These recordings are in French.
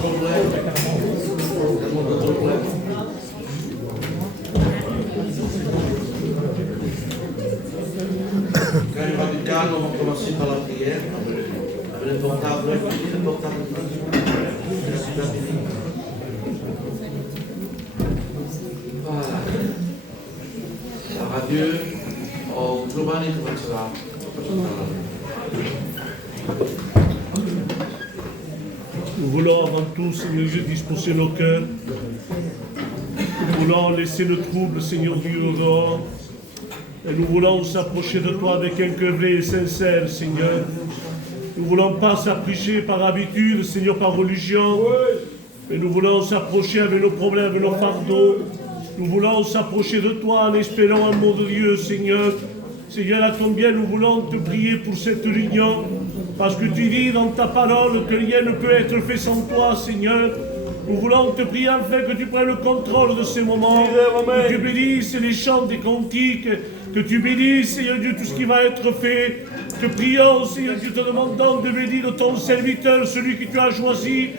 Quand il va du calme, on va commencer par la prière. Avec le portable, le portable. Voilà. Sarà Dieu, domani comincerà. Nous voulons avant tout, Seigneur Dieu, disposer nos cœurs. Nous voulons laisser le trouble, Seigneur Dieu, au dehors. Et nous voulons s'approcher de toi avec un cœur vrai et sincère, Seigneur. Nous ne voulons pas s'approcher par habitude, Seigneur, par religion. Mais nous voulons s'approcher avec nos problèmes, avec nos fardeaux. Nous voulons s'approcher de toi en espérant un mot de Dieu, Seigneur. Seigneur, à combien nous voulons te prier pour cette réunion. Parce que tu dis dans ta parole que rien ne peut être fait sans toi, Seigneur. Nous voulons te prier afin que tu prennes le contrôle de ces moments. Que tu bénisses les chants des cantiques. Que tu bénisses, Seigneur Dieu, tout ce qui va être fait. Te prions, Seigneur Dieu, te demandant de bénir ton serviteur, celui que tu as choisi.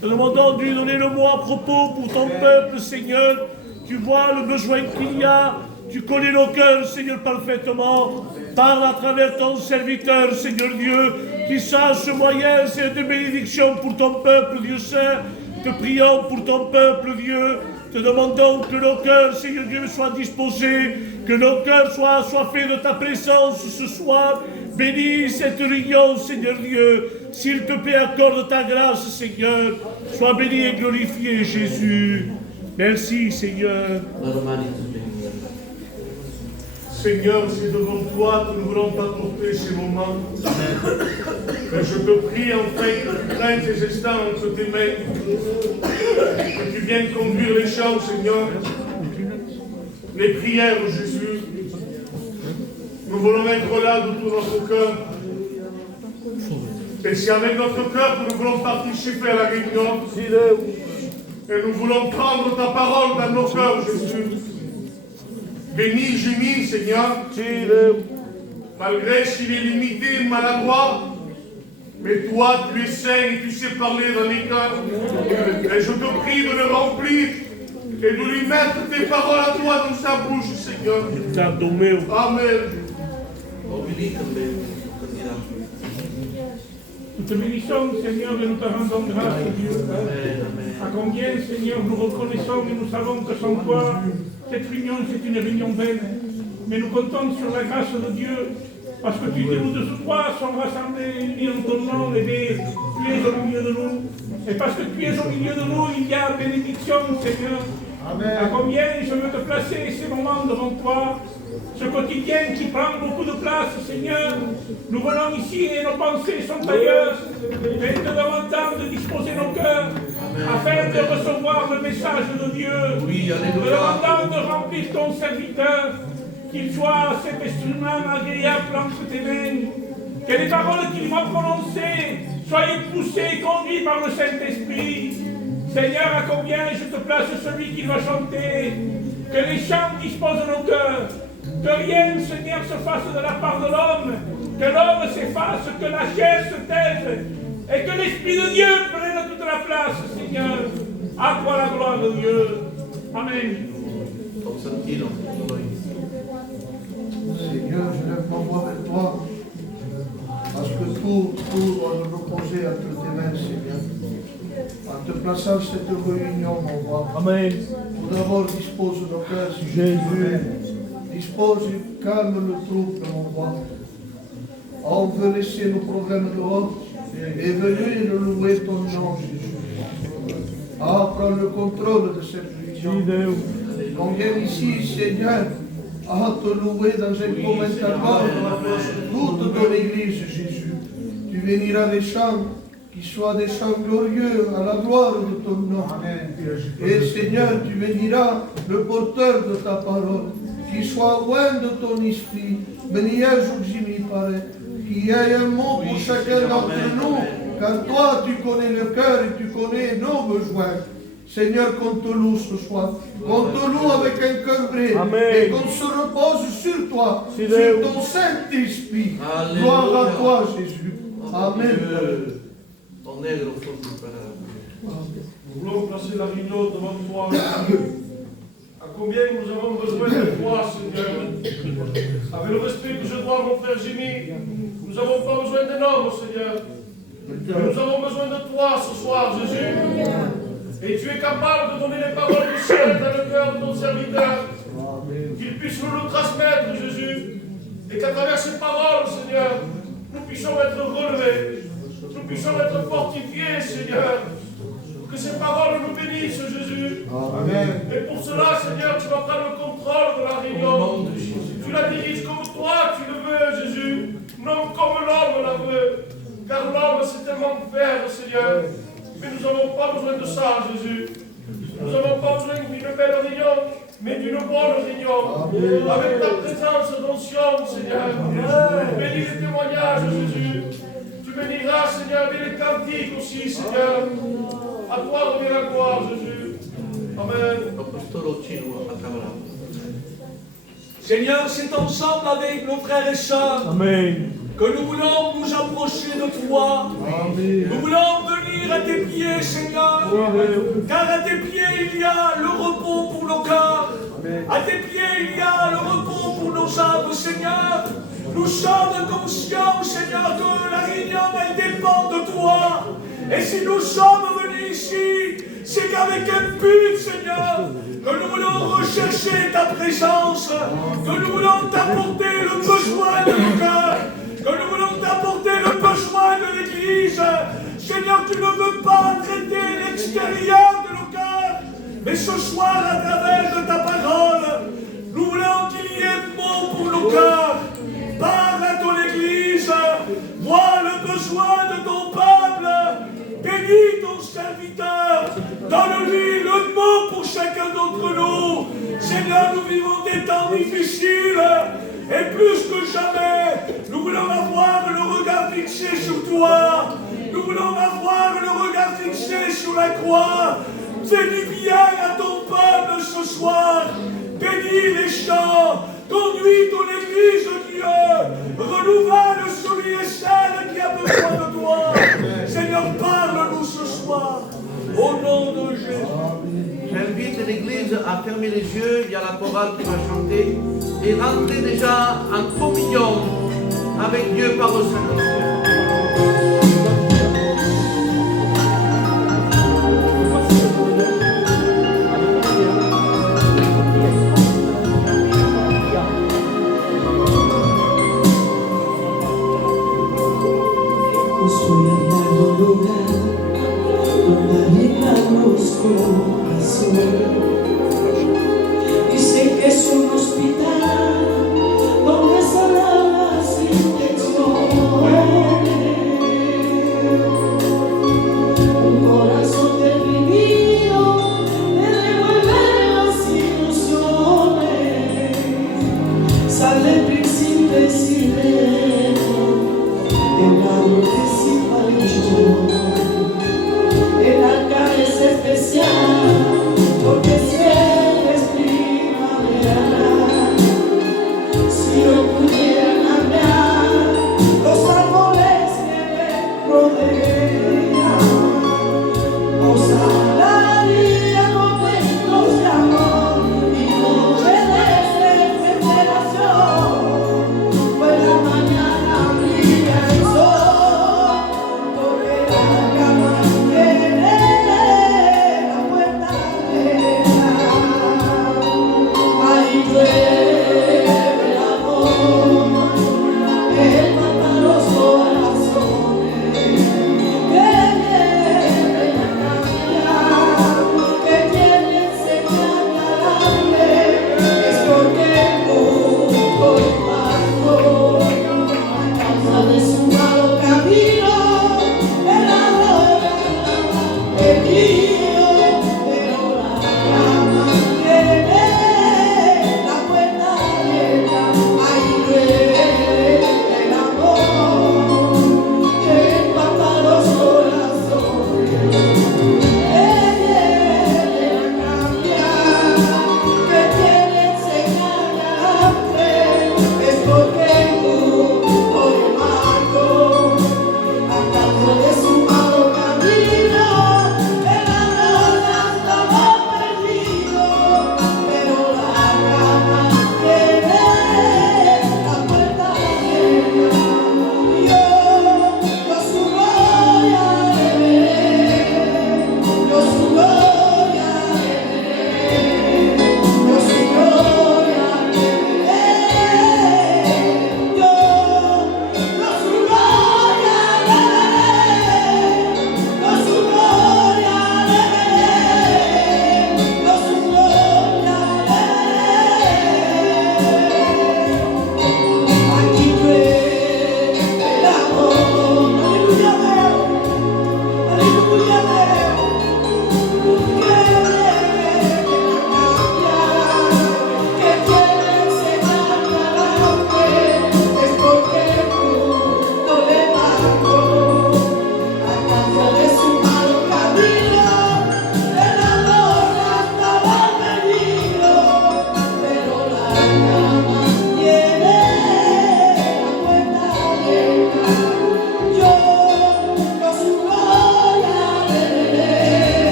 Te demandant de lui donner le mot à propos pour ton peuple, Seigneur. Tu vois le besoin qu'il y a. Tu connais nos cœurs, Seigneur, parfaitement. Parle à travers ton serviteur, Seigneur Dieu, qui sache ce moyen, c'est de bénédiction pour ton peuple, Dieu Saint. Te prions pour ton peuple, Dieu. Te demandons que nos cœurs, Seigneur Dieu, soient disposés, que nos cœurs soient assoiffés de ta présence ce soir. Bénis cette réunion, Seigneur Dieu. S'il te plaît, accorde ta grâce, Seigneur. Sois béni et glorifié, Jésus. Merci, Seigneur. Seigneur, c'est devant toi que nous voulons t'apporter ces moments. Mais je te prie enfin que tu prennes ces instants entre tes mains, que tu viennes conduire les chants, Seigneur, les prières, Jésus. Nous voulons être là de tout notre cœur. Et c'est avec notre cœur que nous voulons participer à la réunion. Et nous voulons prendre ta parole dans nos cœurs, Jésus. Bénis, gémis, Seigneur, malgré s'il est limité, maladroit, mais toi, tu es saint et tu sais parler dans les cœurs. Et je te prie de le remplir et de lui mettre tes paroles à toi dans sa bouche, Seigneur. Amen. Nous te bénissons, Seigneur, et nous te rendons grâce, Dieu. À combien, Seigneur, nous reconnaissons et nous savons que sans toi, cette réunion, c'est une réunion vaine. Mais nous comptons sur la grâce de Dieu, parce que tu dis, nous deux ou trois sommes rassemblés, unis en ton nom, et bien, tu es au milieu de nous. Et parce que tu es au milieu de nous, il y a bénédiction, Seigneur. Amen. À combien je veux te placer ces moments devant toi, ce quotidien qui prend beaucoup de place, Seigneur. Nous venons ici et nos pensées sont ailleurs, mais te demandons de disposer nos cœurs afin de recevoir le message de Dieu. Oui, te demandons de remplir ton serviteur, qu'il soit cet instrument agréable entre tes mains, que les paroles qu'il va prononcer soient poussées et conduites par le Saint-Esprit. Seigneur, à combien je te place celui qui va chanter, que les chants disposent nos cœurs, que rien, Seigneur, se fasse de la part de l'homme, que l'homme s'efface, que la chair se taise, et que l'Esprit de Dieu prenne toute la place, Seigneur. À toi la gloire de Dieu. Amen. Seigneur, je lève ma voix vers toi, parce que tout doit nous reposer entre tes mains, Seigneur. En te plaçant cette réunion, mon roi. Amen. Tout d'abord, dispose nos cœurs, Jésus. Dispose et calme le trouble, mon roi. On veut laisser nos problèmes dehors et venir louer ton nom, Jésus. Ah, prends le contrôle de cette réunion. On vient ici, Seigneur, à te louer dans un commentaire toute ton Église, Jésus. Tu béniras les chants qui soient des chants glorieux à la gloire de ton nom. Et Seigneur, tu béniras le porteur de ta parole, qui soit loin de ton esprit, qu'il y ait un mot pour chacun d'entre nous, car toi tu connais le cœur et tu connais nos besoins. Seigneur, qu'on te loue ce soir, qu'on te loue avec un cœur vrai, et qu'on se repose sur toi, sur ton Saint-Esprit. Gloire à toi, Jésus. Amen. Ton aide au fond du Père. passer la réunion devant toi. À combien nous avons besoin de toi, Seigneur. Avec le respect que je dois à mon frère Jimmy, nous n'avons pas besoin d'un homme, Seigneur. Mais nous avons besoin de toi ce soir, Jésus. Et tu es capable de donner les paroles du ciel dans le cœur de ton serviteur. Qu'il puisse nous le transmettre, Jésus. Et qu'à travers ces paroles, Seigneur, nous puissions être relevés. Nous puissions être fortifiés, Seigneur. Que ces paroles nous bénissent, Jésus. Amen. Et pour cela, Seigneur, tu vas prendre le contrôle de la réunion. Tu la diriges comme toi, tu le veux, Jésus. Non comme l'homme la veut. Car l'homme, c'est tellement faire, Seigneur. Mais nous n'avons pas besoin de ça, Jésus. Nous n'avons pas besoin d'une belle réunion, mais d'une bonne réunion. Avec ta présence d'onction, Seigneur. Bénis les témoignages, Jésus. Tu béniras, Seigneur, et les cantiques aussi, Seigneur. À toi revient la gloire, Jésus. Amen. Seigneur, c'est ensemble avec nos frères et sœurs Amen. que nous voulons nous approcher de toi. Nous voulons venir à tes pieds, Seigneur. Car à tes pieds, il y a le repos pour nos cœurs. À tes pieds, il y a le repos pour nos âmes, Seigneur. Nous sommes conscients, Seigneur, que la réunion, elle dépend de toi. Et si nous sommes venus ici, c'est qu'avec un but, Seigneur, que nous voulons rechercher ta présence, que nous voulons t'apporter le besoin de nos cœurs, que nous voulons t'apporter le besoin de l'Église. Seigneur, tu ne veux pas traiter l'extérieur de nos cœurs, mais ce soir, à travers de ta parole, nous voulons qu'il y ait un mot pour nos cœurs. Parle à ton Église, vois le besoin de ton peuple, bénis ton serviteur, donne-lui le mot pour chacun d'entre nous. Seigneur, nous vivons des temps difficiles, et plus que jamais, nous voulons avoir le regard fixé sur toi, nous voulons avoir le regard fixé sur la croix. Fais du bien à ton peuple ce soir, bénis les chants, conduis ton Église, Dieu, renouvelle celui et celle qui a besoin de toi. Seigneur, parle-nous ce soir, au nom de Jésus. J'invite l'Église à fermer les yeux, il y a la chorale qui va chanter, et rentrer déjà en communion avec Dieu par le Saint-Esprit. Estoy andando al lugar donde habitan los corazones. Dicen que es un hospital donde sanan las infecciones. Un corazón deprimido te devuelve las ilusiones. Sale príncipes y reyes. El gallo principal, el alcalde es especial, porque es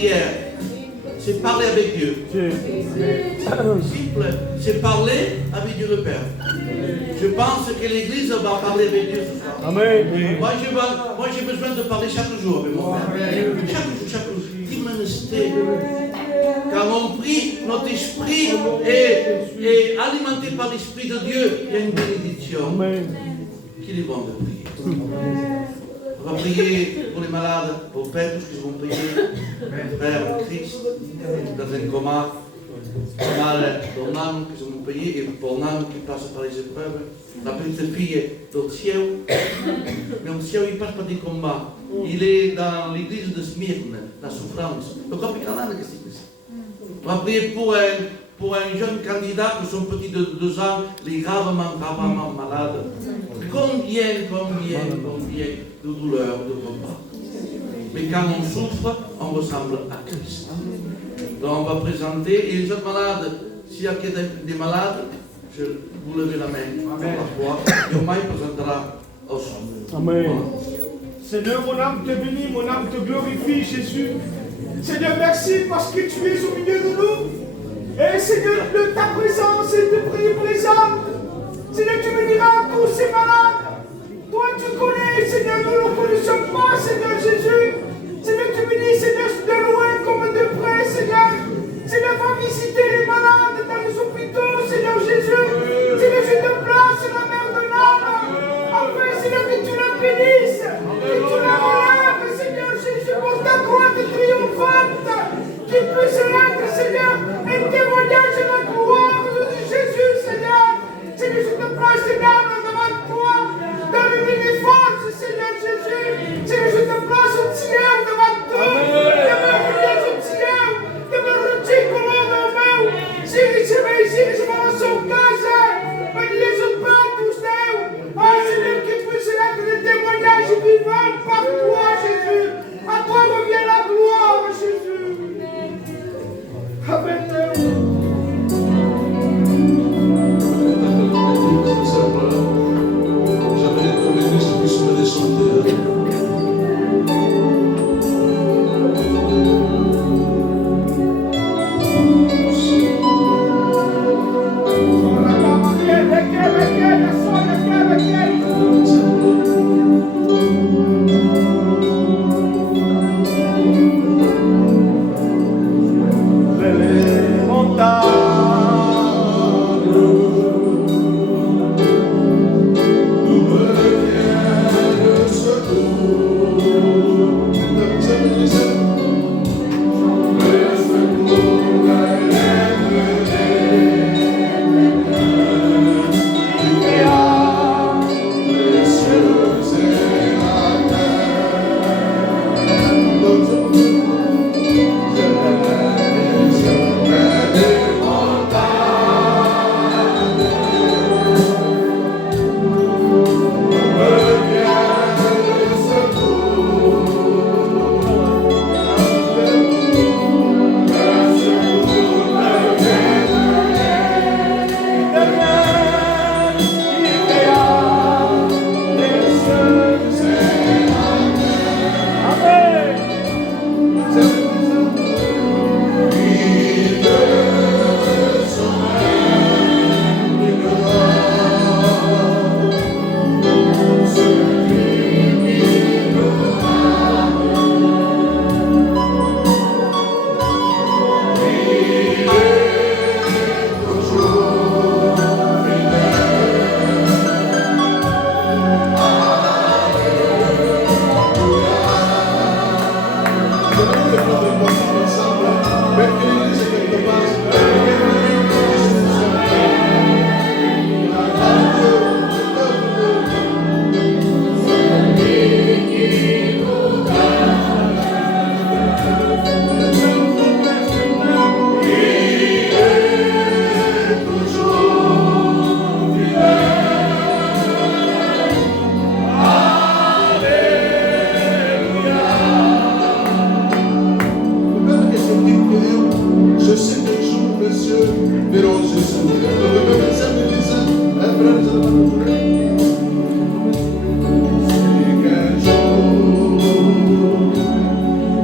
prière, c'est parler avec Dieu. Simple, c'est parler avec Dieu le Père. Je pense que l'Église va parler avec Dieu ce soir. Amen. Moi, j'ai besoin de parler chaque jour avec mon Père. Chaque jour. D'immenité. Quand on prie, notre esprit est alimenté par l'Esprit de Dieu. Il y a une bénédiction. Qu'il est bon de prier. On va prier pour les malades, pour Père, tous qui vont prier. Père, Christ, dans un coma. Mal ton âme qui sont payés et pour l'âme qui passe par les épreuves. La petite fille dans le ciel. Mais au ciel, il passe par des combats. Il est dans l'église de Smyrne, la souffrance. Le capitaine, qu'est-ce que c'est? On va prier pour un jeune candidat que son petit de 2 ans, il est gravement malade. Combien de douleurs, de combats. Mais quand on souffre, on ressemble à Christ. Donc on va présenter, et les autres malades, s'il y a des malades, je vous levez la main pour la foi, et au moins il présentera au son. Amen. Voilà. Seigneur, mon âme te bénit, mon âme te glorifie, Jésus. Seigneur, merci parce que tu es au milieu de nous. Et Seigneur, ta présence est présente. Seigneur, tu béniras tous ces malades. Toi, tu connais, Seigneur, nous ne connaissons pas, Seigneur Jésus. Seigneur, tu bénis, Seigneur, de loin comme de près, Seigneur. Seigneur, va visiter les malades dans les hôpitaux, Seigneur Jésus. Seigneur, je te place la mère de l'âme. Enfin, Seigneur, que tu la bénisses, que tu la relèves, Seigneur Jésus, pour ta droite triomphante, qu'il puisse être, Seigneur, un témoignage de la gloire de Jésus, Seigneur. Seigneur, je te place une âme devant toi, donne-lui des forces, Seigneur Jésus. Seigneur, je te place au ciel devant toi, demeure au ciel, demeure au colonne au meu. Gira, a sua casa, mas Jesus Deus. Ah, Seigneur, qu'il puisse être des témoignages vivants par toi, Jésus. À toi revient la gloire, Jésus. Amen. J'aimerais que l'église puisse me descendre.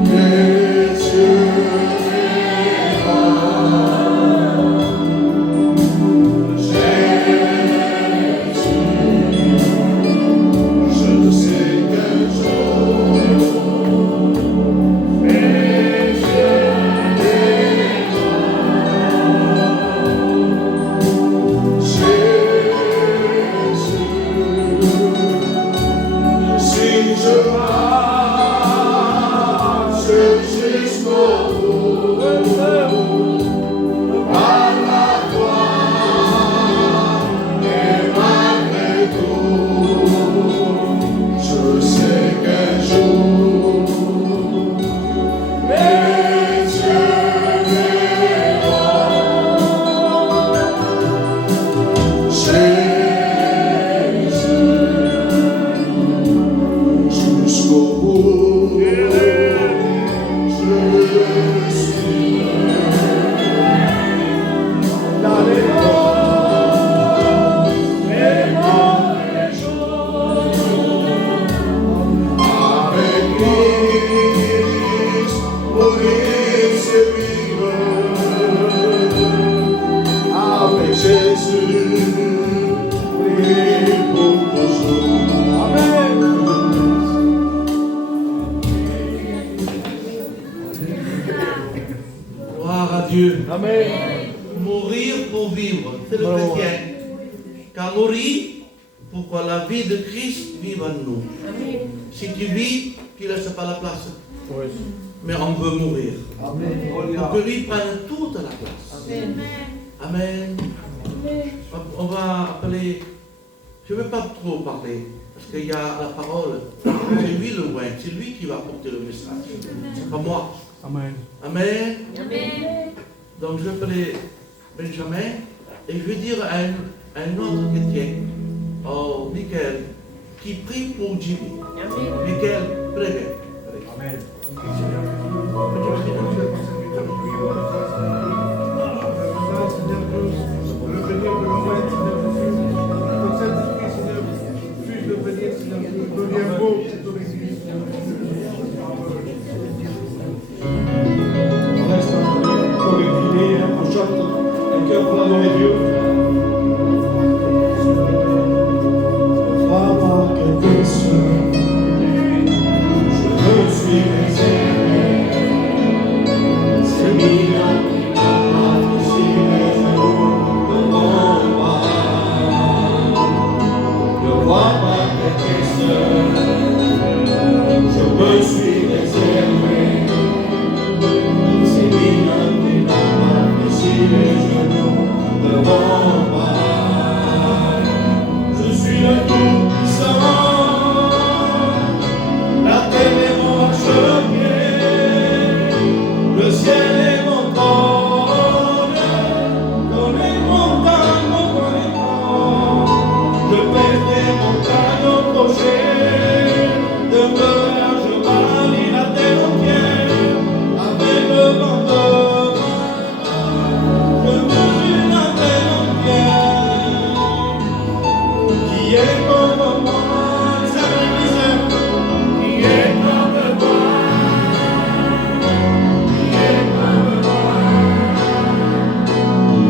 Yes, mourir pour vivre. C'est le chrétien. Car mourir pour que la vie de Christ vive en nous. Si tu vis, tu ne laisses pas la place. Mais on veut mourir. Pour que lui prenne toute la place. Amen. On va appeler. Je ne vais pas trop parler. Parce qu'il y a la parole. C'est lui le loin. C'est lui qui va porter le message. C'est pas moi. Amen. Amen. Donc je vais appeler Benjamin. Et je vais dire à un autre chrétien. Oh, Michael. Qui prie pour Jimmy. Michael, prie. Amen. On reste collectif, on chante un cœur pour adorer Dieu. Crois pas que tes soeurs, je me suis réservé. C'est bien qui n'a pas touché mes genoux devant moi. Ne crois pas que tes soeurs, je me suis réservé. C'est bien qui n'a pas touché mes genoux devant moi. Je suis le Tout-Puissant, la terre est mon marchepied, le ciel est mon trône, comme les montagnes mon printemps. Je perdrai mon canon crochet, de peur je balaye la terre entière, avec le vent de je mesure la terre entière, qui est comme moi, qui est comme moi, qui est comme moi,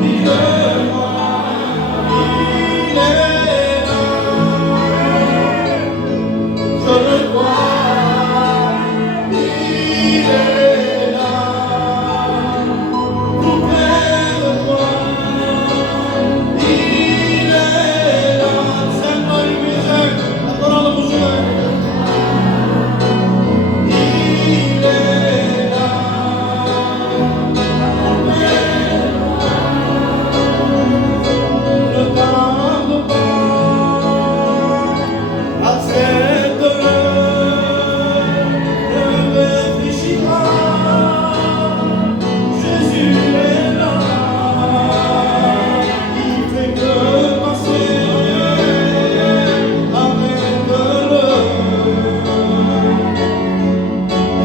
dis-le-moi, il est là, je le crois, il est là, tout près de toi, il est là, sembra il misère, la parola la musica, il est là, ne tarde pas, accepte-le, ne réfléchis pas, Jésus est là, il fait que passer, arrête-le,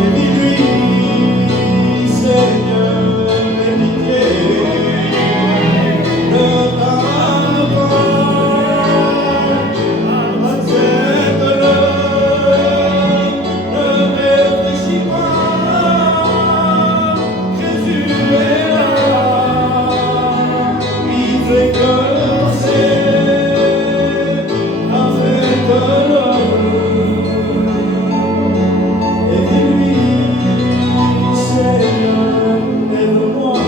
et dis-lui, Seigneur, aie pitié, ne tarde pas, accepte-le, ne réfléchis pas, Jésus est là, il fait que passer, arrête-le, et dis-lui, Seigneur, aide-moi,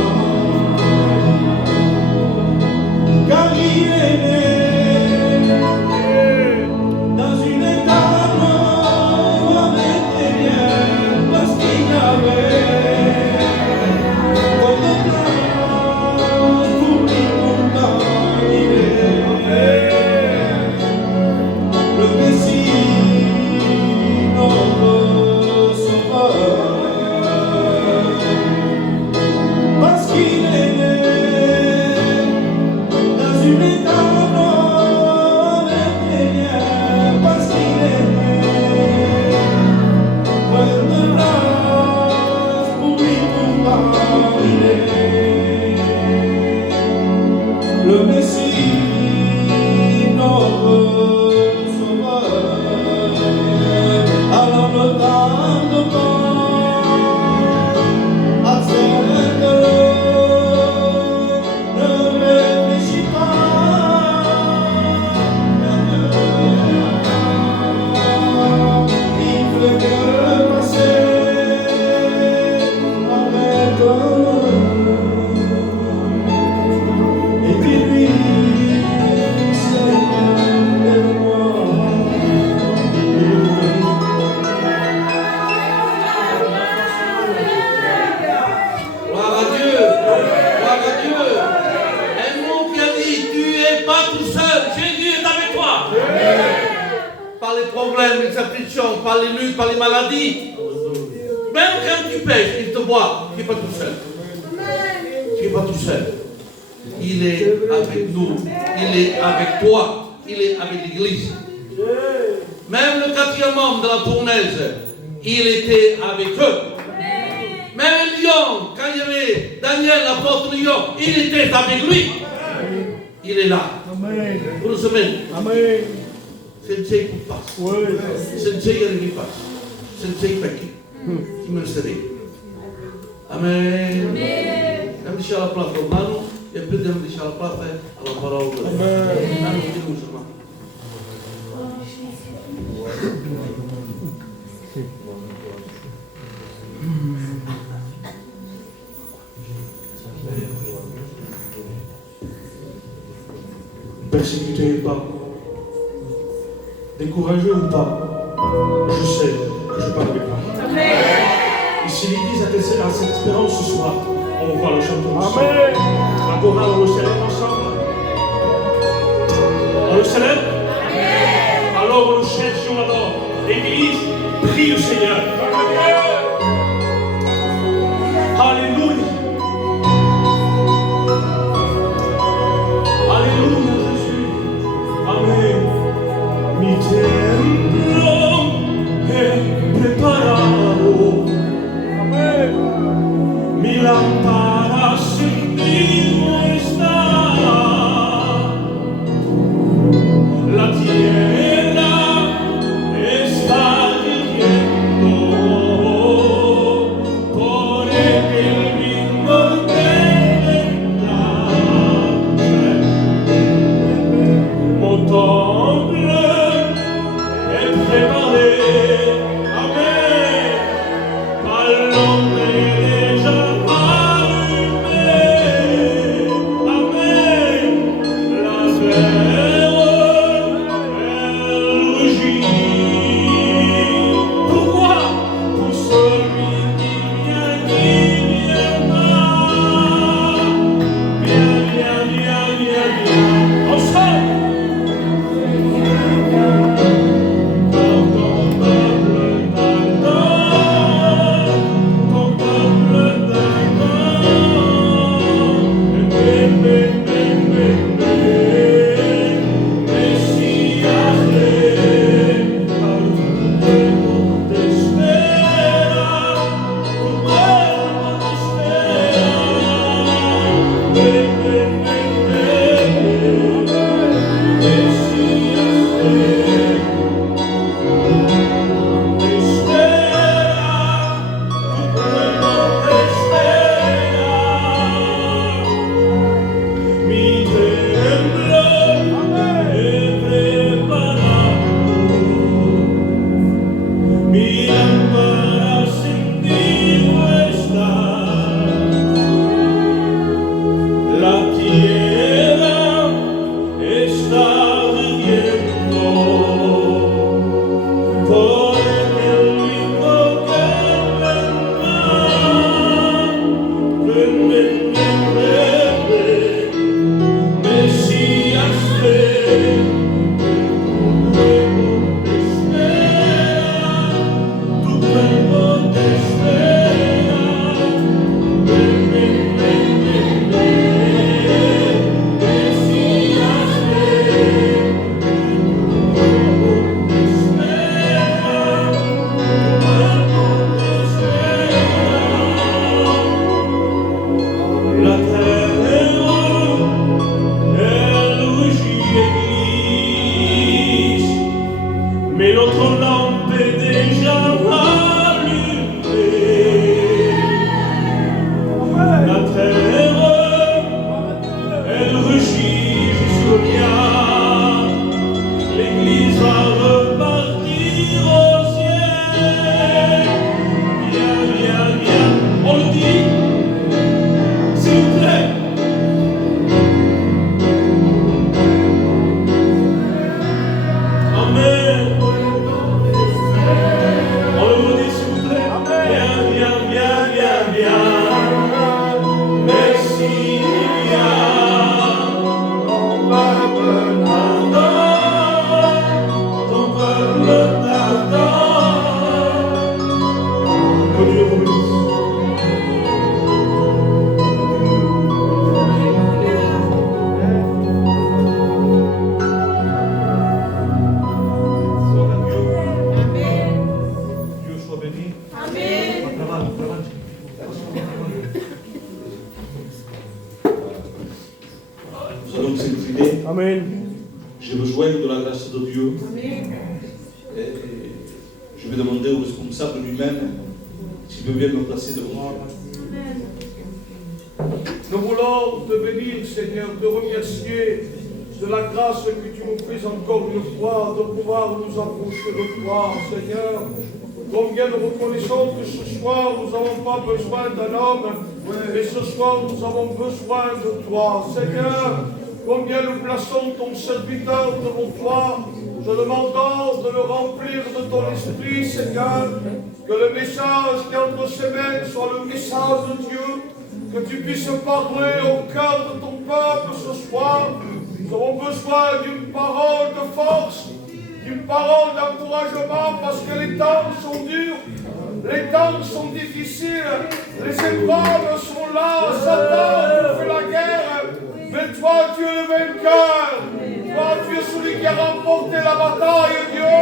car il est né dans une étable avec des liens, parce qu'il y avait comme de place pour lui longtemps il est le Messie, notre Sauveur, parce qu'il est né dans une étable problèmes, les afflictions, par les luttes, par les maladies. Même quand tu pêches, il te voit. Tu n'es pas tout seul. Tu n'es pas tout seul. Il est avec nous. Il est avec toi. Il est avec l'Église. Même le 4e homme de la fournaise, il était avec eux. Même le lion, quand il y avait Daniel, l'apôtre du lion, il était avec lui. Il est là. Amen. Pour nous semaine. Amen. Senza passo. Senza mi passo. Senza perché. Ti ministeri. Amen. Andiamo a la plata romano e prendiamo la plata alla parola. Amen. Persécuté ou pas, découragé ou pas, je sais que je parle avec vous. Et si l'Église a cette espérance ce soir, on va le chanter ensemble. La chorale, on le célèbre ensemble. On le célèbre. Alors on le cherche, on l'adore. L'Église prie le Seigneur. Alléluia. Alléluia, Jésus. Amen. Mi templo è preparato. Amen. Mi lámpara sin Nous allons s'incliner. Amen. J'ai besoin de la grâce de Dieu. Et je vais demander au responsable lui-même s'il veut bien me placer devant Dieu. Nous voulons te bénir, Seigneur, te remercier de la grâce que tu nous fais encore une fois de pouvoir nous approcher de toi, Seigneur. Combien nous reconnaissons que ce soir nous n'avons pas besoin d'un homme, mais ce soir nous avons besoin de toi, Seigneur. Combien nous plaçons ton serviteur devant toi, te demandant de le remplir de ton esprit, Seigneur. Que le message qui est entre ses mains soit le message de Dieu. Que tu puisses parler au cœur de ton peuple ce soir. Nous avons besoin d'une parole de force, d'une parole d'encouragement, parce que les temps sont durs, les temps sont difficiles, les épreuves sont là, Satan nous fait la guerre, mais toi tu es le vainqueur, toi tu es celui qui a remporté la bataille, Dieu,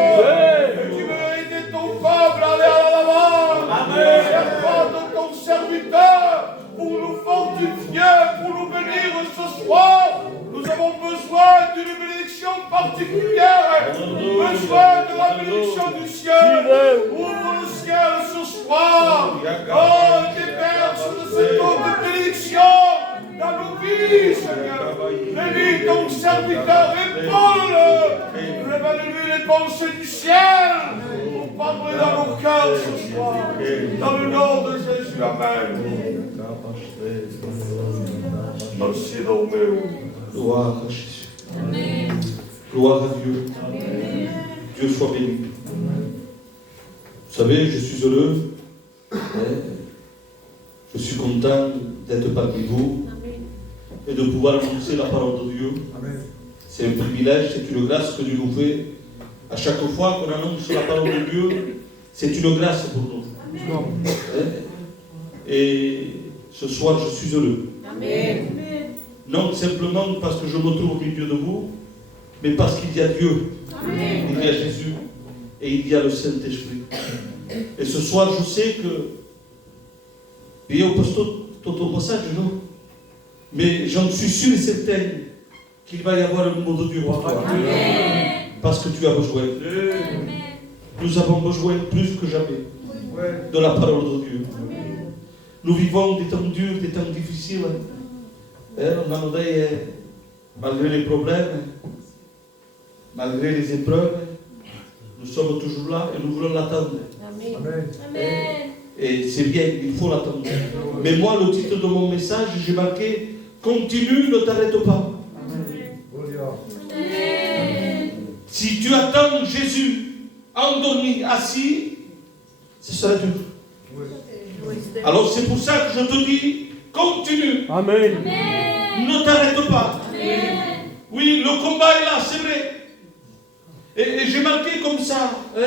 et tu veux aider ton peuple à aller à l'avant, serre-toi de ton serviteur, pour nous fortifier, pour nous bénir ce soir. Nous avons besoin d'une bénédiction particulière, besoin de la bénédiction du ciel. Ouvre le ciel ce soir. Oh, déverse de cette eau de bénédiction dans nos vies, Seigneur. Bénis ton serviteur, épaule-le. Révèle-lui les pensées du ciel pour parler dans nos cœurs ce soir. Dans le nom de Jésus, Amen. Merci, Roméo. Gloire à Jésus. Amen. Gloire à Dieu. Amen. Dieu soit béni. Vous savez, je suis heureux. Je suis content d'être parmi vous. Amen. Et de pouvoir annoncer la parole de Dieu. Amen. C'est un privilège, c'est une grâce que Dieu nous fait. À chaque fois qu'on annonce la parole de Dieu, c'est une grâce pour nous. Amen. Et ce soir, je suis heureux. Amen. Non simplement parce que je me trouve au milieu de vous, mais parce qu'il y a Dieu, Amen. Il y a Jésus et il y a le Saint-Esprit. Et ce soir, je sais que, il y a au passage, non, mais j'en suis sûr et certain qu'il va y avoir un mot de Dieu pour toi. Amen. Parce que tu as besoin. Amen. Nous avons besoin plus que jamais de la parole de Dieu. Amen. Nous vivons des temps durs, des temps difficiles. Malgré les problèmes, malgré les épreuves, nous sommes toujours là et nous voulons l'attendre. Amen. Et c'est bien, il faut l'attendre. Mais moi, le titre de mon message, j'ai marqué « Continue, ne t'arrête pas ». Si tu attends Jésus endormi, assis, ce sera dur. Alors c'est pour ça que je te dis, continue. Amen. Ne t'arrête pas. Amen. Oui, le combat est là, c'est vrai. Et j'ai marqué comme ça, et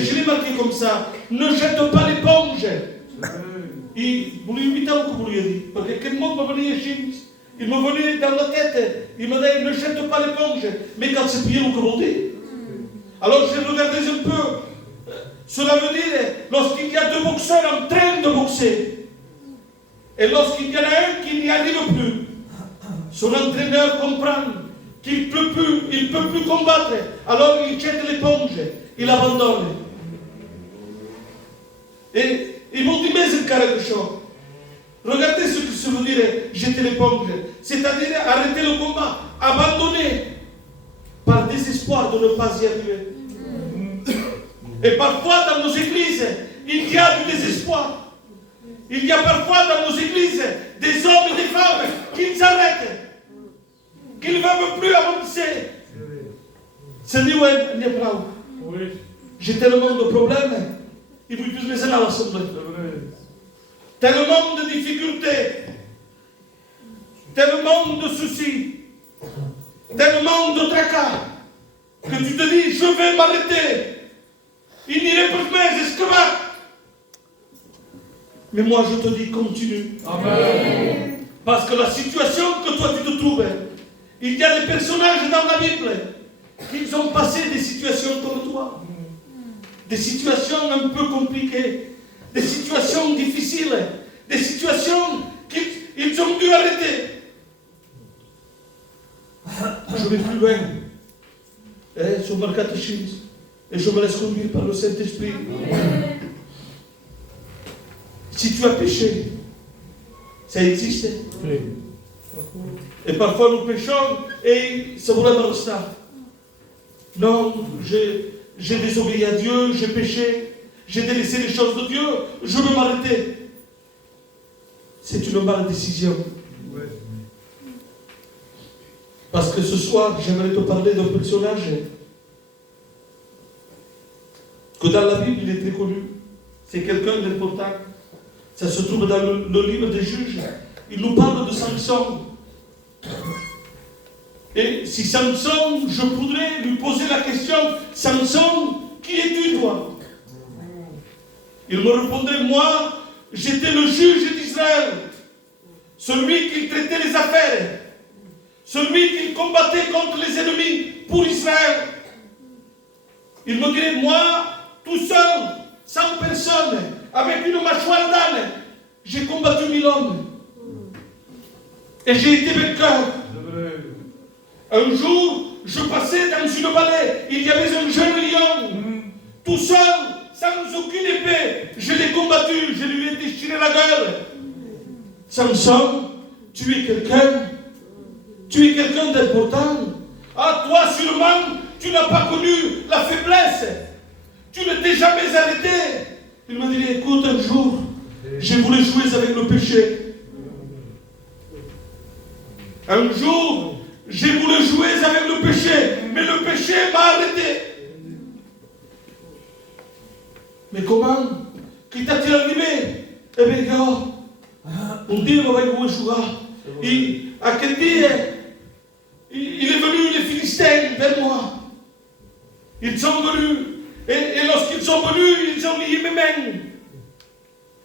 je l'ai marqué comme ça, ne jette pas l'éponge. Et vous lui invitez que vous lui avez dit, parce que quelqu'un me venait ici, il me venait dans la tête, il me dit, ne jette pas l'éponge. Mais quand c'est plié, vous commandez. Alors j'ai regardé un peu. Cela veut dire, lorsqu'il y a deux boxeurs en train de boxer, et lorsqu'il y en a un qui n'y arrive plus, son entraîneur comprend qu'il ne peut plus combattre, alors il jette l'éponge, il abandonne. Et ils m'ont dit, mais c'est quelque chose. Regardez ce que ça veut dire, jeter l'éponge, c'est-à-dire arrêter le combat, abandonner, par désespoir de ne pas y arriver. Et parfois dans nos églises, il y a du désespoir. Il y a parfois dans nos églises des hommes et des femmes qui s'arrêtent, qui ne veulent plus avancer. C'est dit, ouais, j'ai tellement de problèmes, il ne veut plus laisser à l'assemblée. Tellement de difficultés, tellement de soucis, tellement de tracas, que tu te dis, je vais m'arrêter. Il n'irait pas mes esclaves. Mais moi je te dis, continue. Amen. Parce que la situation que toi tu te trouves, il y a des personnages dans la Bible qui ont passé des situations comme toi. Des situations un peu compliquées, des situations difficiles, des situations qu'ils ont dû arrêter. vais plus loin. Sur ma catéchisme. Et je me laisse conduire par le Saint-Esprit. Si tu as péché, ça existe. Et parfois nous péchons et ça vous rend ça. Non, j'ai désobéi à Dieu, j'ai péché, j'ai délaissé les choses de Dieu, je veux m'arrêter. C'est une mauvaise décision. Parce que ce soir, j'aimerais te parler d'un personnage que dans la Bible, il est très connu. C'est quelqu'un d'important. Ça se trouve dans le livre des Juges. Il nous parle de Samson. Et si Samson, je voudrais lui poser la question, Samson, qui es-tu toi? Il me répondrait, moi, j'étais le juge d'Israël, celui qui traitait les affaires, celui qui combattait contre les ennemis pour Israël. Il me dirait, moi, tout seul, sans personne, avec une mâchoire d'âne, j'ai combattu 1000 hommes. Et j'ai été vainqueur. Un jour, je passais dans une vallée, il y avait un jeune lion, tout seul, sans aucune épée. Je l'ai combattu, je lui ai déchiré la gueule. Samson, tu es quelqu'un d'important. Ah, toi sûrement, tu n'as pas connu la faiblesse. Tu ne t'es jamais arrêté. Il m'a dit, écoute, un jour, j'ai voulu jouer avec le péché. Un jour, j'ai voulu jouer avec le péché, mais le péché m'a arrêté. Mais comment? Qui t'a-t-il arrivé? Eh bien, gars, un dia va jouer. À quel dia, il est venu les Philistins vers moi. Ils sont venus, et lorsqu'ils sont venus, ils ont lié mes mains.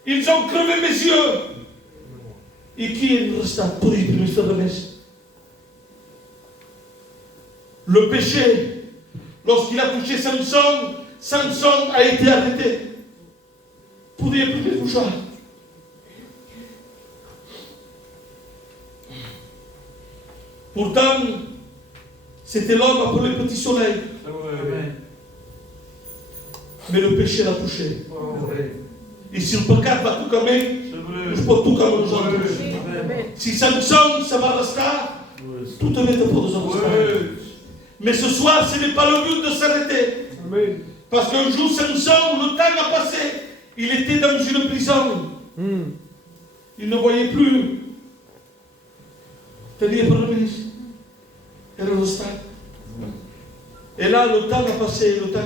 Ils ont crevé mes yeux. Et qui est resté pour y primer la messe? Le péché, lorsqu'il a touché Samson, Samson a été arrêté. Pour y primer le mouchoir. Pourtant, c'était l'homme appelé petit soleil. Mais le péché l'a touché. Et si le péché va tout calmer, je peux tout calmer les autres. Si Samson, ça va rester, tout est de pour nous. Mais ce soir, ce n'est pas le but de s'arrêter. Parce qu'un jour, Samson, le temps a passé. Il était dans une prison. Il ne voyait plus. Et là, le temps a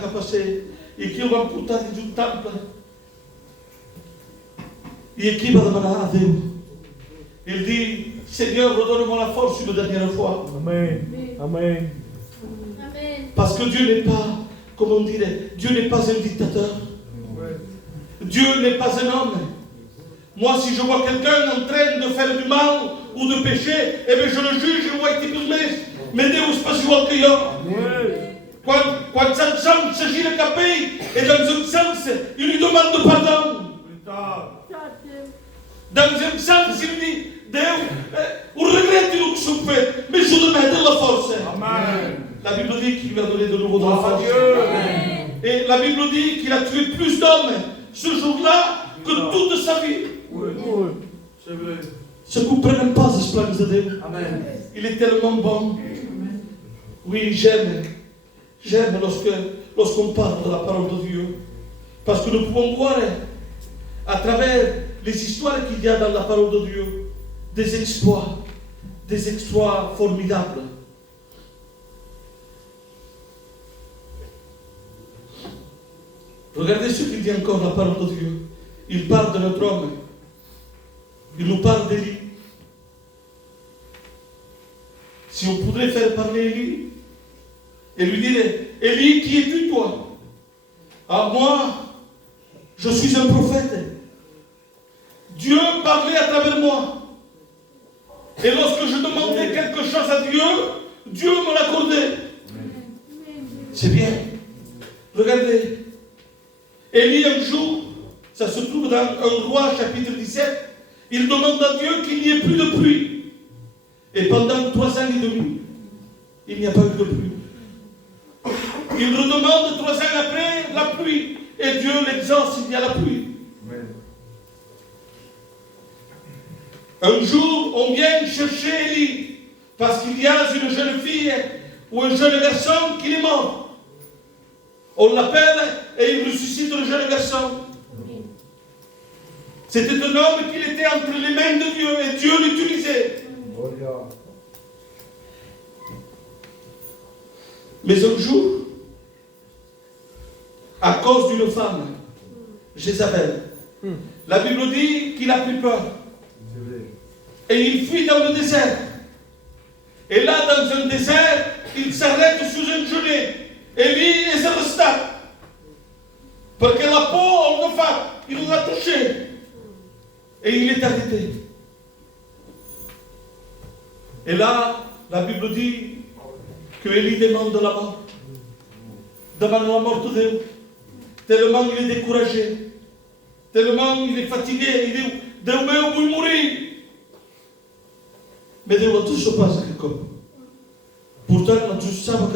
passé. Et qui va porter du temple. Et qui va demander à Dieu. Il dit, Seigneur, redonne-moi la force une dernière fois. Amen. Amen. Parce que Dieu n'est pas, comment on dirait, Dieu n'est pas un dictateur. Dieu n'est pas un homme. Moi, si je vois quelqu'un en train de faire du mal ou de pécher, eh bien je le juge, je vois qu'il peut mais Deus pas igual que eu. Quand Samson se gira capé, et dans un sens, il lui demande pardon. Dans un sens, il dit, Deus, on regrette ce que je fais, mais je demande la force. Amen. La Bible dit qu'il lui a donné de nouveau de la force. Et la Bible dit qu'il a tué plus d'hommes ce jour-là que toute sa vie. C'est vrai. Ce qu'on ne prenne pas ce plan de Dieu. Amen. Il est tellement bon. Oui, j'aime lorsqu'on parle de la parole de Dieu. Parce que nous pouvons voir à travers les histoires qu'il y a dans la parole de Dieu des exploits formidables. Regardez ce qu'il dit encore la parole de Dieu. Il parle de notre homme. Il nous parle d'Élie. Si on pourrait faire parler Élie et lui dire, Élie, qui es-tu toi? Ah, moi, je suis un prophète. Dieu parlait à travers moi. Et lorsque je demandais quelque chose à Dieu, Dieu me l'accordait. C'est bien. Regardez. Élie, un jour, ça se trouve dans 1 Roi, chapitre 17, il demande à Dieu qu'il n'y ait plus de pluie. Et pendant 3 ans et demi, il n'y a pas eu de pluie. Il redemande 3 ans après la pluie. Et Dieu l'exauce, il y a la pluie. Un jour, on vient chercher Élie, parce qu'il y a une jeune fille ou un jeune garçon qui est mort. On l'appelle et il ressuscite le jeune garçon. C'était un homme qui était entre les mains de Dieu et Dieu l'utilisait. Mais un jour, à cause d'une femme, Jézabel, la Bible dit qu'il a pris peur. Et il fuit dans le désert. Et là, dans un désert, il s'arrête sous un genêt. Élie et se resta. Parce que la peau, on le fait, il l'a touché. Et il est arrêté. Et là, la Bible dit que Élie demande la mort. Demande la mort de Dieu. Tellement il est découragé. Tellement il est fatigué. Il dit, Dieu veut mourir. Mais Dieu a toujours pas ce qu'il Pourtant, il a toujours ça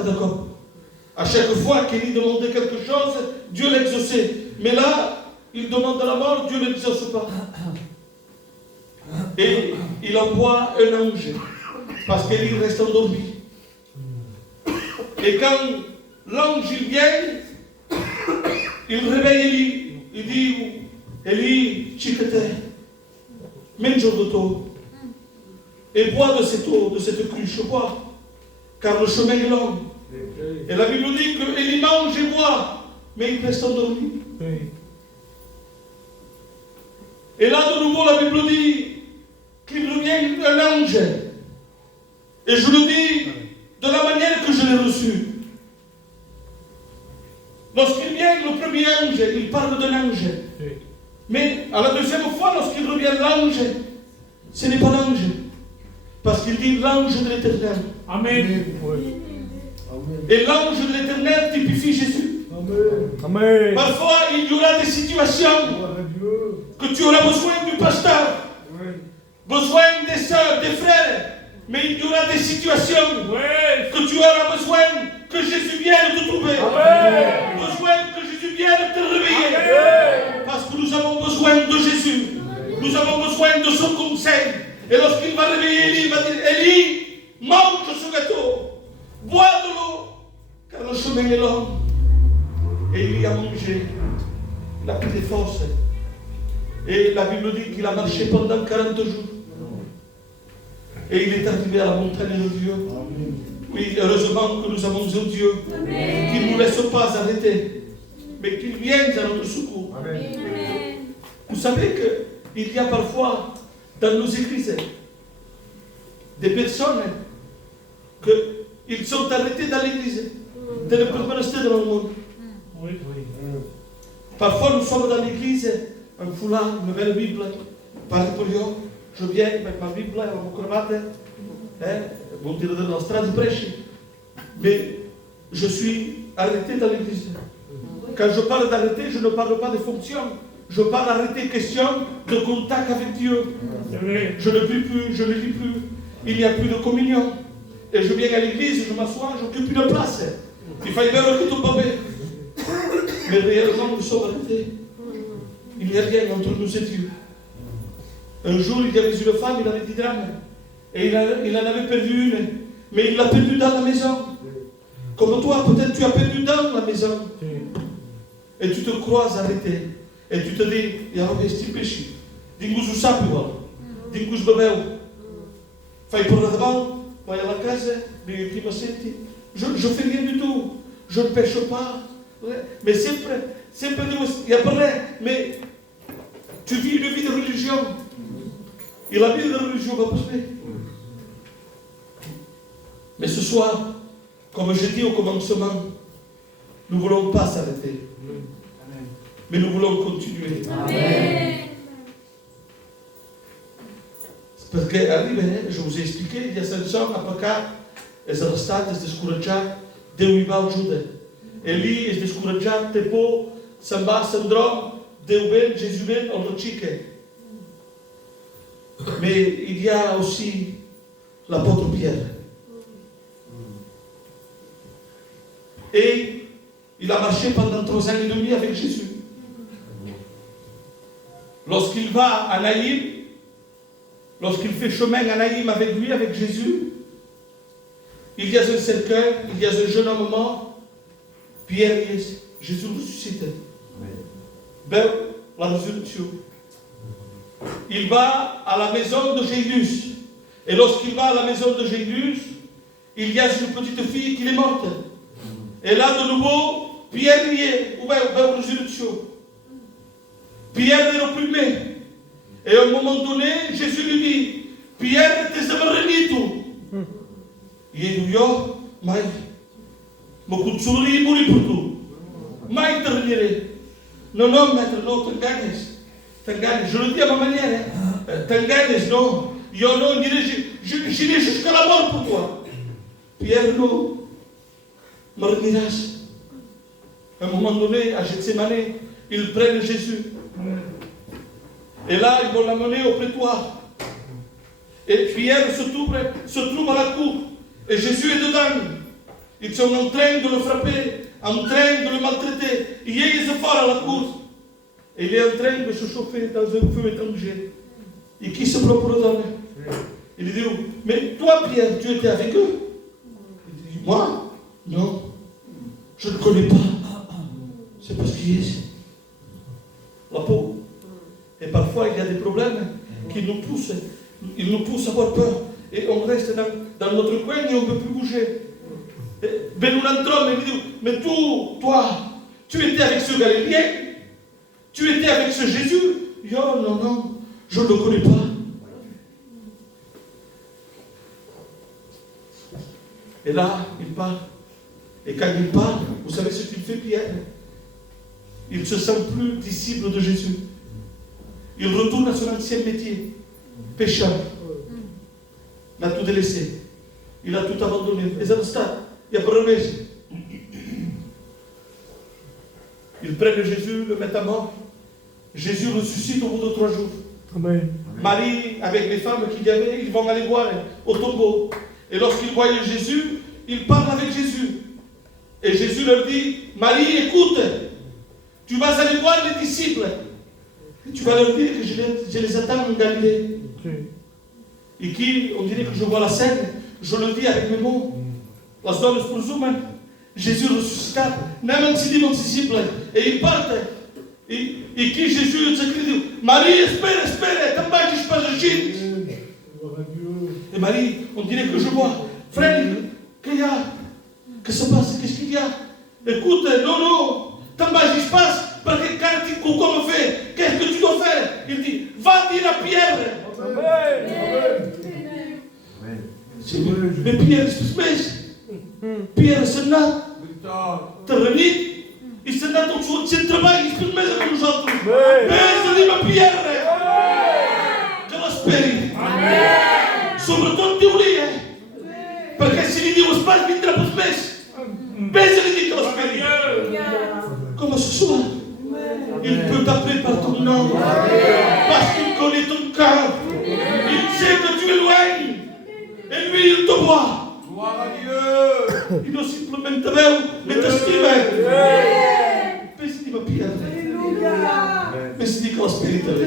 à chaque fois qu'il demandait quelque chose, Dieu l'exauçait. Mais là, il demande la mort, Dieu ne l'exauce pas. Et il envoie un ange, parce qu'il reste endormi. Et quand l'ange vient, il réveille Élie. Il dit, Élie, chiquete, mets un jour de d'eau. Et bois de cette eau, de cette cruche, bois. Car le chemin est long. Et la Bible dit qu'il mange et boit, mais il reste endormi. Et là, de nouveau, la Bible dit qu'il revient un ange. Et je le dis de la manière que je l'ai reçu. Lorsqu'il vient, le premier ange, il parle d'un ange. Mais à la deuxième fois, lorsqu'il revient l'ange, ce n'est pas l'ange. Parce qu'il dit l'ange de l'Éternel. Amen. Et l'ange de l'Éternel typifie Jésus. Amen. Parfois, il y aura des situations que tu auras besoin du pasteur, besoin des sœurs, des frères. Mais il y aura des situations que tu auras besoin que Jésus vienne te trouver. Besoin que Jésus vienne te réveiller. Parce que nous avons besoin de Jésus. Nous avons besoin de son conseil. Et lorsqu'il va réveiller Élie, il va dire, Élie, mange ce gâteau, bois de l'eau, car le chemin est long. Et il y a mangé, il a pris des forces. Et la Bible dit qu'il a marché pendant 40 jours. Et il est arrivé à la montagne de Dieu. Oui, heureusement que nous avons un Dieu qui ne nous laisse pas arrêter, mais qu'il vienne à notre secours. Vous savez qu'il y a parfois dans nos églises des personnes qui sont arrêtées dans l'église, de ne pas rester dans le monde. Parfois nous sommes dans l'église, un foulard, une belle Bible, par Napoléon, je viens avec ma Bible, mon cravate, mon dire de la strade prêche, mais je suis arrêté dans l'église. Quand je parle d'arrêter, je ne parle pas de fonction. Je parle d'arrêter question de contact avec Dieu. Je ne prie plus, je ne lis plus. Il n'y a plus de communion. Et je viens à l'église, je m'assois, j'occupe une place. Il faut bien que tout bébé. Mais réellement, nous sommes arrêtés. Il n'y a rien entre nous et Dieu. Un jour, il y avait une femme, il avait 10 drames. Et il en avait perdu une. Mais il l'a perdue dans la maison. Comme toi, peut-être tu as perdu dans la maison. Et tu te crois arrêté. E tu te dis, ja questi pesci, dingo su sappivo, dingo su bebevo, fai pour la devant, vai à la casa, vieni qui me senti, je fais rien du tout, je ne pêche pas, mais sempre dico, il y a pas rien, mais tu vis une vie de religion, et la vie de religion va passer. Mais ce soir, comme je dis au commencement, nous ne voulons pas s'arrêter. Mais nous voulons continuer. Amen. Parce qu'arrive, je vous ai expliqué, il y a Samson, a păcat, és arrestat, és descurajat, Déu hi va ajuda. Eli és descurajat, té por, se'n va, s'endrom, Déu ven, Jésus ven, el rexique. Mais il y a aussi l'apôtre Pierre. Et il a marché pendant 3 ans et demi avec Jésus. Lorsqu'il va à Naïm, lorsqu'il fait chemin à Naïm avec lui, avec Jésus, il y a un cercueil, il y a un jeune homme mort, Pierre y est, Jésus ressuscite. Vers la résurrection. Il va à la maison de Jairus. Et lorsqu'il va à la maison de Jairus, il y a une petite fille qui est morte. Et là, de nouveau, Pierre y est, vers la résurrection. Pierre est opprimé. Et à un moment donné, Jésus lui dit, Pierre, tu es renito. Il dit, yo, mai, me consoli muri pour tout. Mai te reniré. Non, non, maître, non, t'engages. Je le dis à ma manière. T'engages, non. Yo, non, j'irai jusqu'à la mort pour toi. Pierre, non. Me reniras. À un moment donné, à Gethsemane, ils prennent Jésus. Et là, ils vont l'amener au prétoire. Et Pierre se trouve à la cour. Et Jésus est dedans. Ils sont en train de le frapper, en train de le maltraiter. Il est fort à la cour. Et il est en train de se chauffer dans un feu étranger. Et qui se propose donner? Il dit, mais toi, Pierre, tu étais avec eux? Il dit, moi? Non. Je ne connais pas. C'est parce qu'il est la peau. Et parfois, il y a des problèmes qui nous poussent. Ils nous poussent à avoir peur. Et on reste dans notre coin et on ne peut plus bouger. Ben nous l'entrons et dit, mais toi, tu étais avec ce Galilée? Tu étais avec ce Jésus? Yo, non, je ne le connais pas. Et là, il part. Et quand il part, vous savez ce qu'il fait, Pierre? Il ne se sent plus disciple de Jésus. Il retourne à son ancien métier, pécheur. Il a tout délaissé. Il a tout abandonné. Les instats, il n'y a pas de remède. Ils prennent Jésus, le mettent à mort. Jésus ressuscite au bout de 3 jours. Amen. Marie, avec les femmes qu'il y avait, ils vont aller voir au tombeau. Et lorsqu'ils voient Jésus, ils parlent avec Jésus. Et Jésus leur dit, Marie, écoute, tu vas aller voir les disciples. Et tu vas leur dire que je les attends en Galilée. Et qui, on dirait que je vois la scène, je le dis avec mes mots. Las dones presumen, Jésus ressuscita, même si dit mon disciple, et ils partent. Et qui Jésus dit, Marie, espère, t'en vas, je pas agir. Et Marie, on dirait que je vois, frère, qu'il y a? Que se passe? Qu'est-ce qu'il y a? Écoute, non, t'en vas, je passe, parce que quand tu me fait, qu'est-ce que tu dois faire? Il dit, va dire à Pierre. Mais Pierre, Pierre se nat, terrenit, il se nat au seu trabalho, il se met avec nous autres. Mais il dit, Pierre, que l'esperi. Sobretot diu-li, perquè si li diu espàs, vindrà pels més. Ves a li dir que l'esperi. Comment ce soir, il peut t'appeler par ton nom, parce qu'il connaît ton cœur. Il sait que tu es loin, et lui, il te voit. Il ne simplement te veu, mais t'estima. Ves a dir, ma Pierre. Ves a dir que l'esperi t'avé.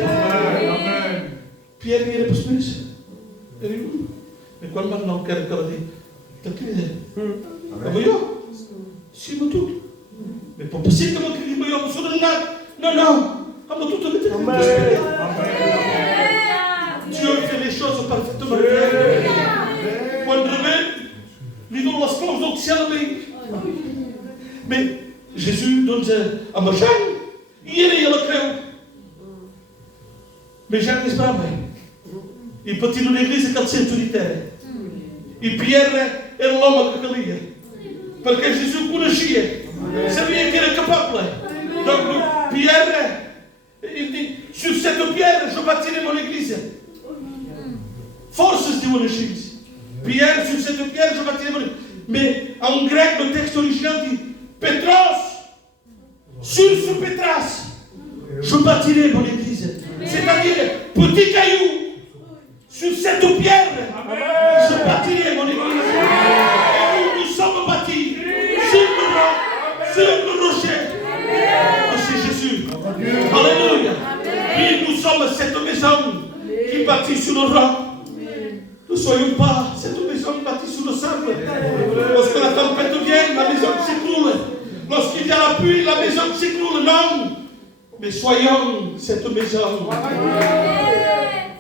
Pierre n'hi era pels més. Mais quan van anar al Quer que va dir, te crida? Com jo? Sí, amb tu. Mais pas possible que me cridi amb jo, me sono anat. Non, amb tu també te crida. Dieu fait les choses parfaitement bien. Quan rebent, li donne les claus del ciel. Mais Jésus, doncs, amb Jean, i era a la creu. Mais Jean és brava. Il patit une église qu'elle s'est solitaire. Et Pierre era l'homme que calia. Parce que Jésus connaissait. Savait qu'il était capable. Donc Pierre, il dit, sur cette pierre, je bâtirai mon église. Force, dit une église. Pierre, sur cette pierre, je bâtirai mon église. Mais en grec, le texte original dit, Pétros, sur ce Pétras, je bâtirai mon église. C'est-à-dire, petit caillou. Sur cette pierre, je bâtirai mon église. Et nous sommes bâtis sur le roc. le roc. Ne soyons pas cette maison bâtie sous le sable. Lorsque la tempête vient, la maison s'écroule. Lorsqu'il y a la pluie, la maison s'écroule. Non. Mais soyons cette maison.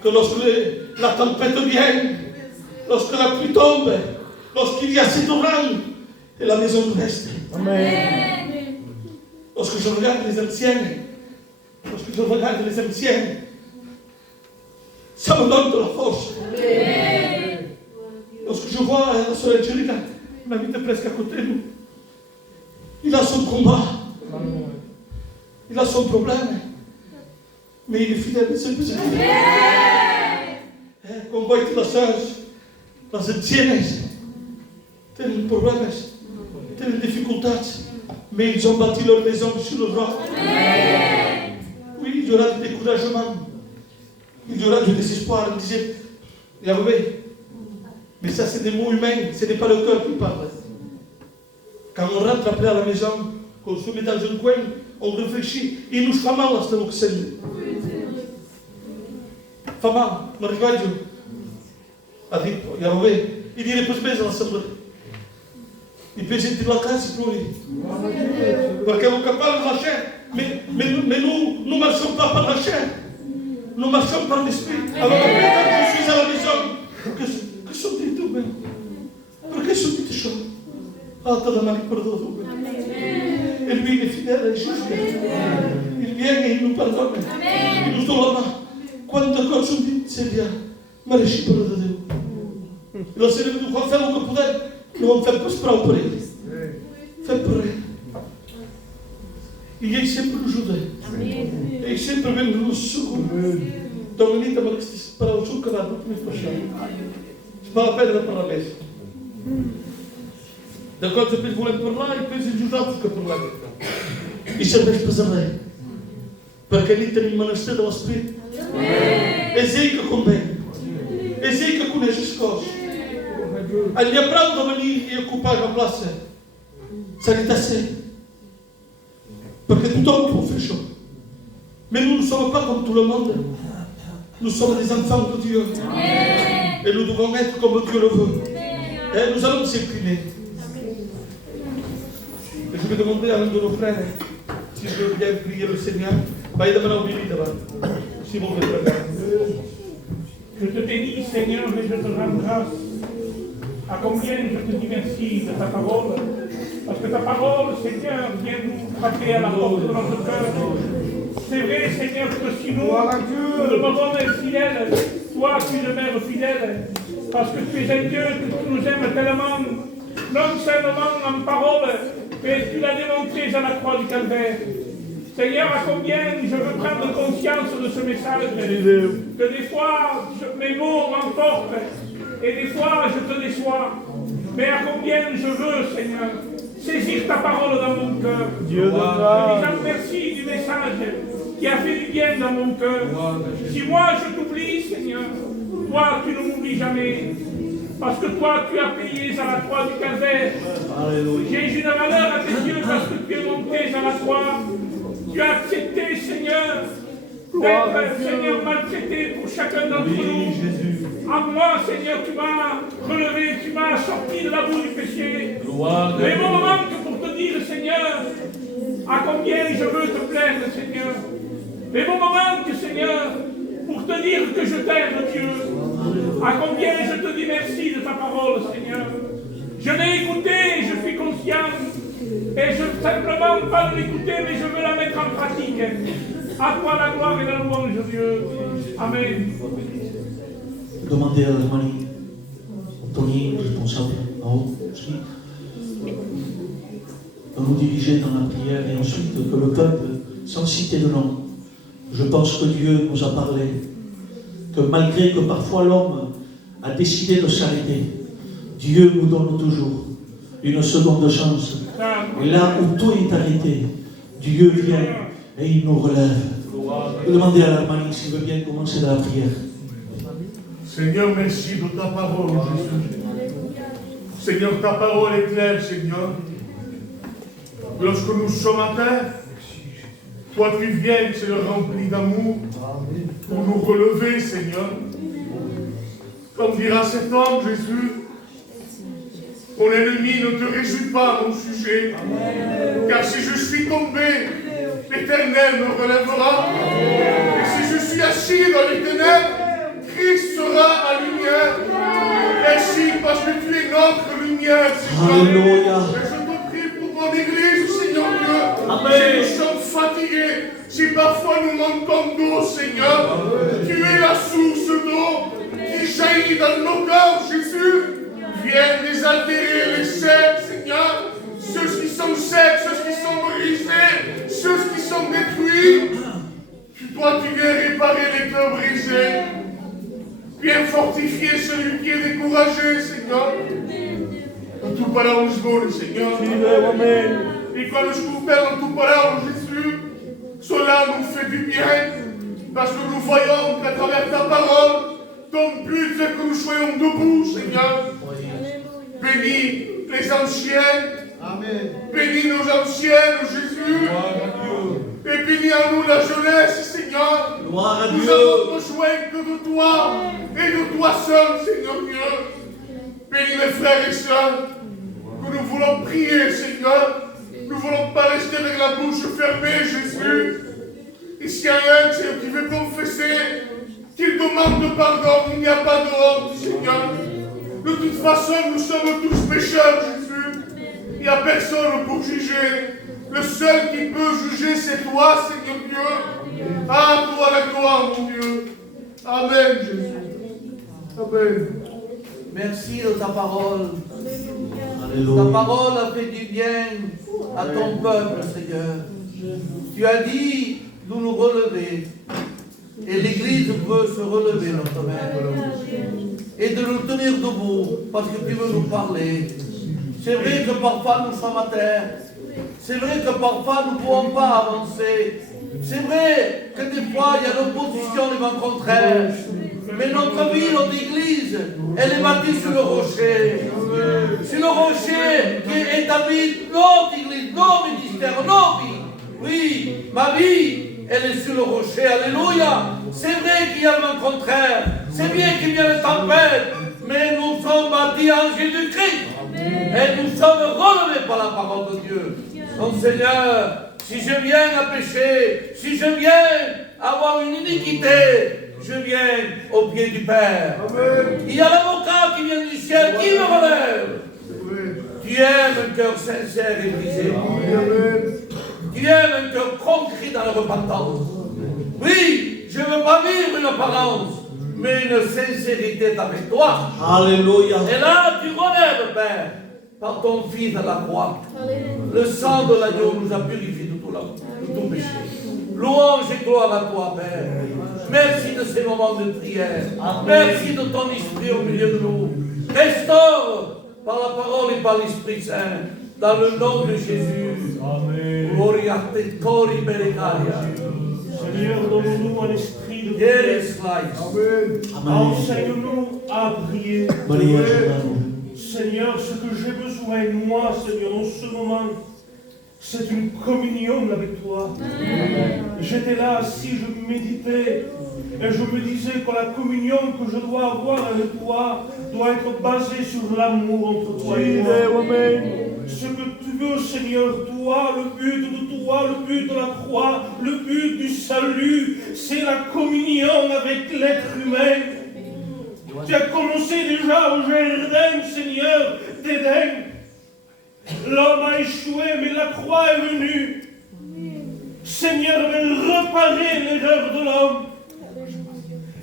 Que lorsque la tempête vient, lorsque la pluie tombe, lorsqu'il y a cet orage, et la maison reste. Amen. Lorsque je regarde les anciens, ça me donne de la force. Lorsque je vois la sœur Angelica, on habite presque à côté de nous, il a son combat, il a son problème, mais il est fidèle, c'est plus fidèle. Como vai ter las ancianas têm problemas, têm dificuldades, mais ils ont bâti leur maison sur le roc. Oui, il y aura du découragement, il y aura du désespoir. Il disait, Yahweh, mais ça c'est des mots humains, ce n'est pas le cœur qui parle. Quand on rentre après à la maison, qu'on se met dans un coin, on réfléchit, il nous fait mal à ce que c'est. Fa mal, mi ricordo, ha detto Yahweh, e dire per spesa l'assemblea. I presenti la casa pour lui. Perché on capable de la chair, mais nous ne marchons pas par la chair, nous marchons par l'esprit. Alors après, quand je suis à la maison, que sont-ils tout bien? Perché sont-ils chauds? Ah, t'as la main pardonne. Et lui, il est fidèle, il est juste. Il vient et il nous pardonne. Il nous donne la main. Quante cose sono di seria, ma riesci per da Dio. Lo se ne vedo quando fai un poder, non fai per sprau per ele. Fai per ele. E ele sempre nos ajuda. Ele sempre vem no suco. Dominita, mas que se para o suco canal, não me fachar. Se para a pedra para a mesa. Da coisa depois vou por lá e depois ajudar fica por lá. E sempre pesarei. Para que ali tenha uma nascida do Espírito. Ezei que convém, Ezei que conhece as coisas. Elle apprend de venir et occuper la place. Ça est assez. Parce que tout le monde fait chaud. Mais nous ne sommes pas comme tout le monde. Nous sommes des enfants de Dieu. Et nous devons être comme Dieu le veut. Et nous allons s'incliner. Et je vais demander à l'un de nos frères si je veux bien prier le Seigneur. Il demande au Billy d'abord. Si vous voulez regarder. Je te bénis, Seigneur, et je te rends grâce. À combien je te dis merci de ta parole. Parce que ta parole, Seigneur, vient nous frapper à la porte de notre cœur. C'est vrai, Seigneur, que si nous demandons d'être fidèles, toi, tu demeures fidèle. Parce que tu es un Dieu que tu nous aimes tellement, non seulement en parole, mais tu l'as démontré à la croix du Calvaire. Seigneur, à combien je veux prendre conscience de ce message, que des fois mes mots m'emportent et des fois je te déçois. Mais à combien je veux, Seigneur, saisir ta parole dans mon cœur. Dieu de grâce. Merci du message qui a fait du bien dans mon cœur. Si moi je t'oublie, Seigneur, toi tu ne m'oublies jamais. Parce que toi tu as payé à la croix du Calvaire. J'ai une valeur à tes yeux parce que tu es monté à la croix. Tu as accepté, Seigneur, d'être, Seigneur, maltraité pour chacun d'entre nous. À moi, Seigneur, tu m'as relevé, tu m'as sorti de la boue du péché. Mais mon moment pour te dire, Seigneur, à combien je veux te plaire, Seigneur. Mais mon moment, Seigneur, pour te dire que je t'aime, Dieu. À combien je te dis merci de ta parole, Seigneur. Je l'ai écouté, je suis conscient. Et je ne veux simplement pas l'écouter, mais je veux la mettre en pratique. À toi la gloire et la louange, Dieu. Amen. Demandez à l'Allemagne, Tony, responsable en haut aussi, de nous diriger dans la prière et ensuite que le peuple, sans citer de nom, je pense que Dieu nous a parlé, que malgré que parfois l'homme a décidé de s'arrêter, Dieu nous donne toujours une seconde chance. Et là où tout est arrêté, Dieu vient et il nous relève. Demandez à l'Allemagne s'il veut bien commencer la prière. Seigneur, merci de ta parole, Jésus. Seigneur, ta parole est claire, Seigneur. Lorsque nous sommes à terre, toi tu viens, Seigneur, rempli d'amour, pour nous relever, Seigneur. Comme dira cet homme, Jésus, mon ennemi ne te réjouit pas à mon sujet. Car si je suis tombé, l'Éternel me relèvera. Et si je suis assis dans les ténèbres, Christ sera ma lumière. Merci parce que tu es notre lumière, Seigneur. Alléluia. Et je te prie pour mon Église, Seigneur Dieu. Si nous sommes fatigués, si parfois nous manquons d'eau, Seigneur, tu es la source d'eau qui jaillit dans nos cœurs, Jésus. Viens désaltérer les secs, Seigneur. Ceux qui sont secs, ceux qui sont brisés, ceux qui sont détruits. Toi, tu viens réparer les cœurs brisés. Viens fortifier celui qui est découragé, Seignor. En tu parole, Seigneur. Et quand le scoupel en toute parole, Jésus, cela nous fait du bien. Parce que nous voyons qu'à travers ta parole, ton but c'est que nous soyons debout, Seigneur. Bénis les anciennes. Amen. Bénis nos anciennes, Jésus. Et bénis à nous la jeunesse, Seigneur. Nous avons besoin que de toi et de toi seul, Seigneur Dieu. Bénis mes frères et sœurs, que nous voulons prier, Seigneur. Nous ne voulons pas rester avec la bouche fermée, Jésus. Et s'il y a un qui veut confesser, qu'il demande pardon, il n'y a pas de honte, Seigneur. De toute façon, nous sommes tous pécheurs, Jésus. Il n'y a personne pour juger. Le seul qui peut juger, c'est toi, Seigneur Dieu. À toi la gloire, mon Dieu. Amen, Jésus. Amen. Merci de ta parole. Ta parole a fait du bien à ton peuple, Seigneur. Tu as dit de nous relever. Et l'Église peut se relever, notre Mère. Et de nous tenir debout, parce que tu veux nous parler. C'est vrai que parfois nous sommes à terre. C'est vrai que parfois nous ne pouvons pas avancer. C'est vrai que des fois il y a l'opposition, les vents contraires. Mais notre vie, notre Église, elle est bâtie sur le rocher. Sur le rocher qui établit notre Église, nos ministères, nos vies. Oui, ma vie, elle est sur le rocher. Alléluia. C'est vrai qu'il y a le vent contraire. C'est bien qu'il y a les tempêtes. Mais nous sommes bâtis en Jésus-Christ. Et nous sommes relevés par la parole de Dieu. Donc Seigneur, si je viens à pécher, si je viens avoir une iniquité, je viens au pied du Père. Amen. Il y a l'avocat qui vient du ciel, qui me relève. Tu aimes un cœur sincère et brisé. Amen. Tu aimes un cœur concret dans la repentance. Oui, je ne veux pas vivre une apparence, mais une sincérité avec toi. Alléluia. Et là, tu relèves, Père, par ton Fils à la croix. Le sang de l'agneau nous a purifiés de tout péché. Louange et gloire à toi, Père. Merci de ces moments de prière. Merci de ton esprit au milieu de nous. Restaure par la parole et par l'Esprit Saint. Dans le nom de Jésus. Amen. Gloria te cori berecaria. Seigneur, donne-nous un esprit de prière. Enseigne-nous à prier. Seigneur, ce que j'ai besoin, moi, Seigneur, en ce moment, c'est une communion avec toi. J'étais là assis, je méditais, et je me disais que la communion que je dois avoir avec toi doit être basée sur l'amour entre toi et moi. Ce que tu veux, Seigneur, toi, le but de toi, le but de la croix, le but du salut, c'est la communion avec l'être humain. Tu as commencé déjà au jardin, Seigneur, d'Éden. L'homme a échoué, mais la croix est venue. Seigneur, veut réparer l'erreur de l'homme.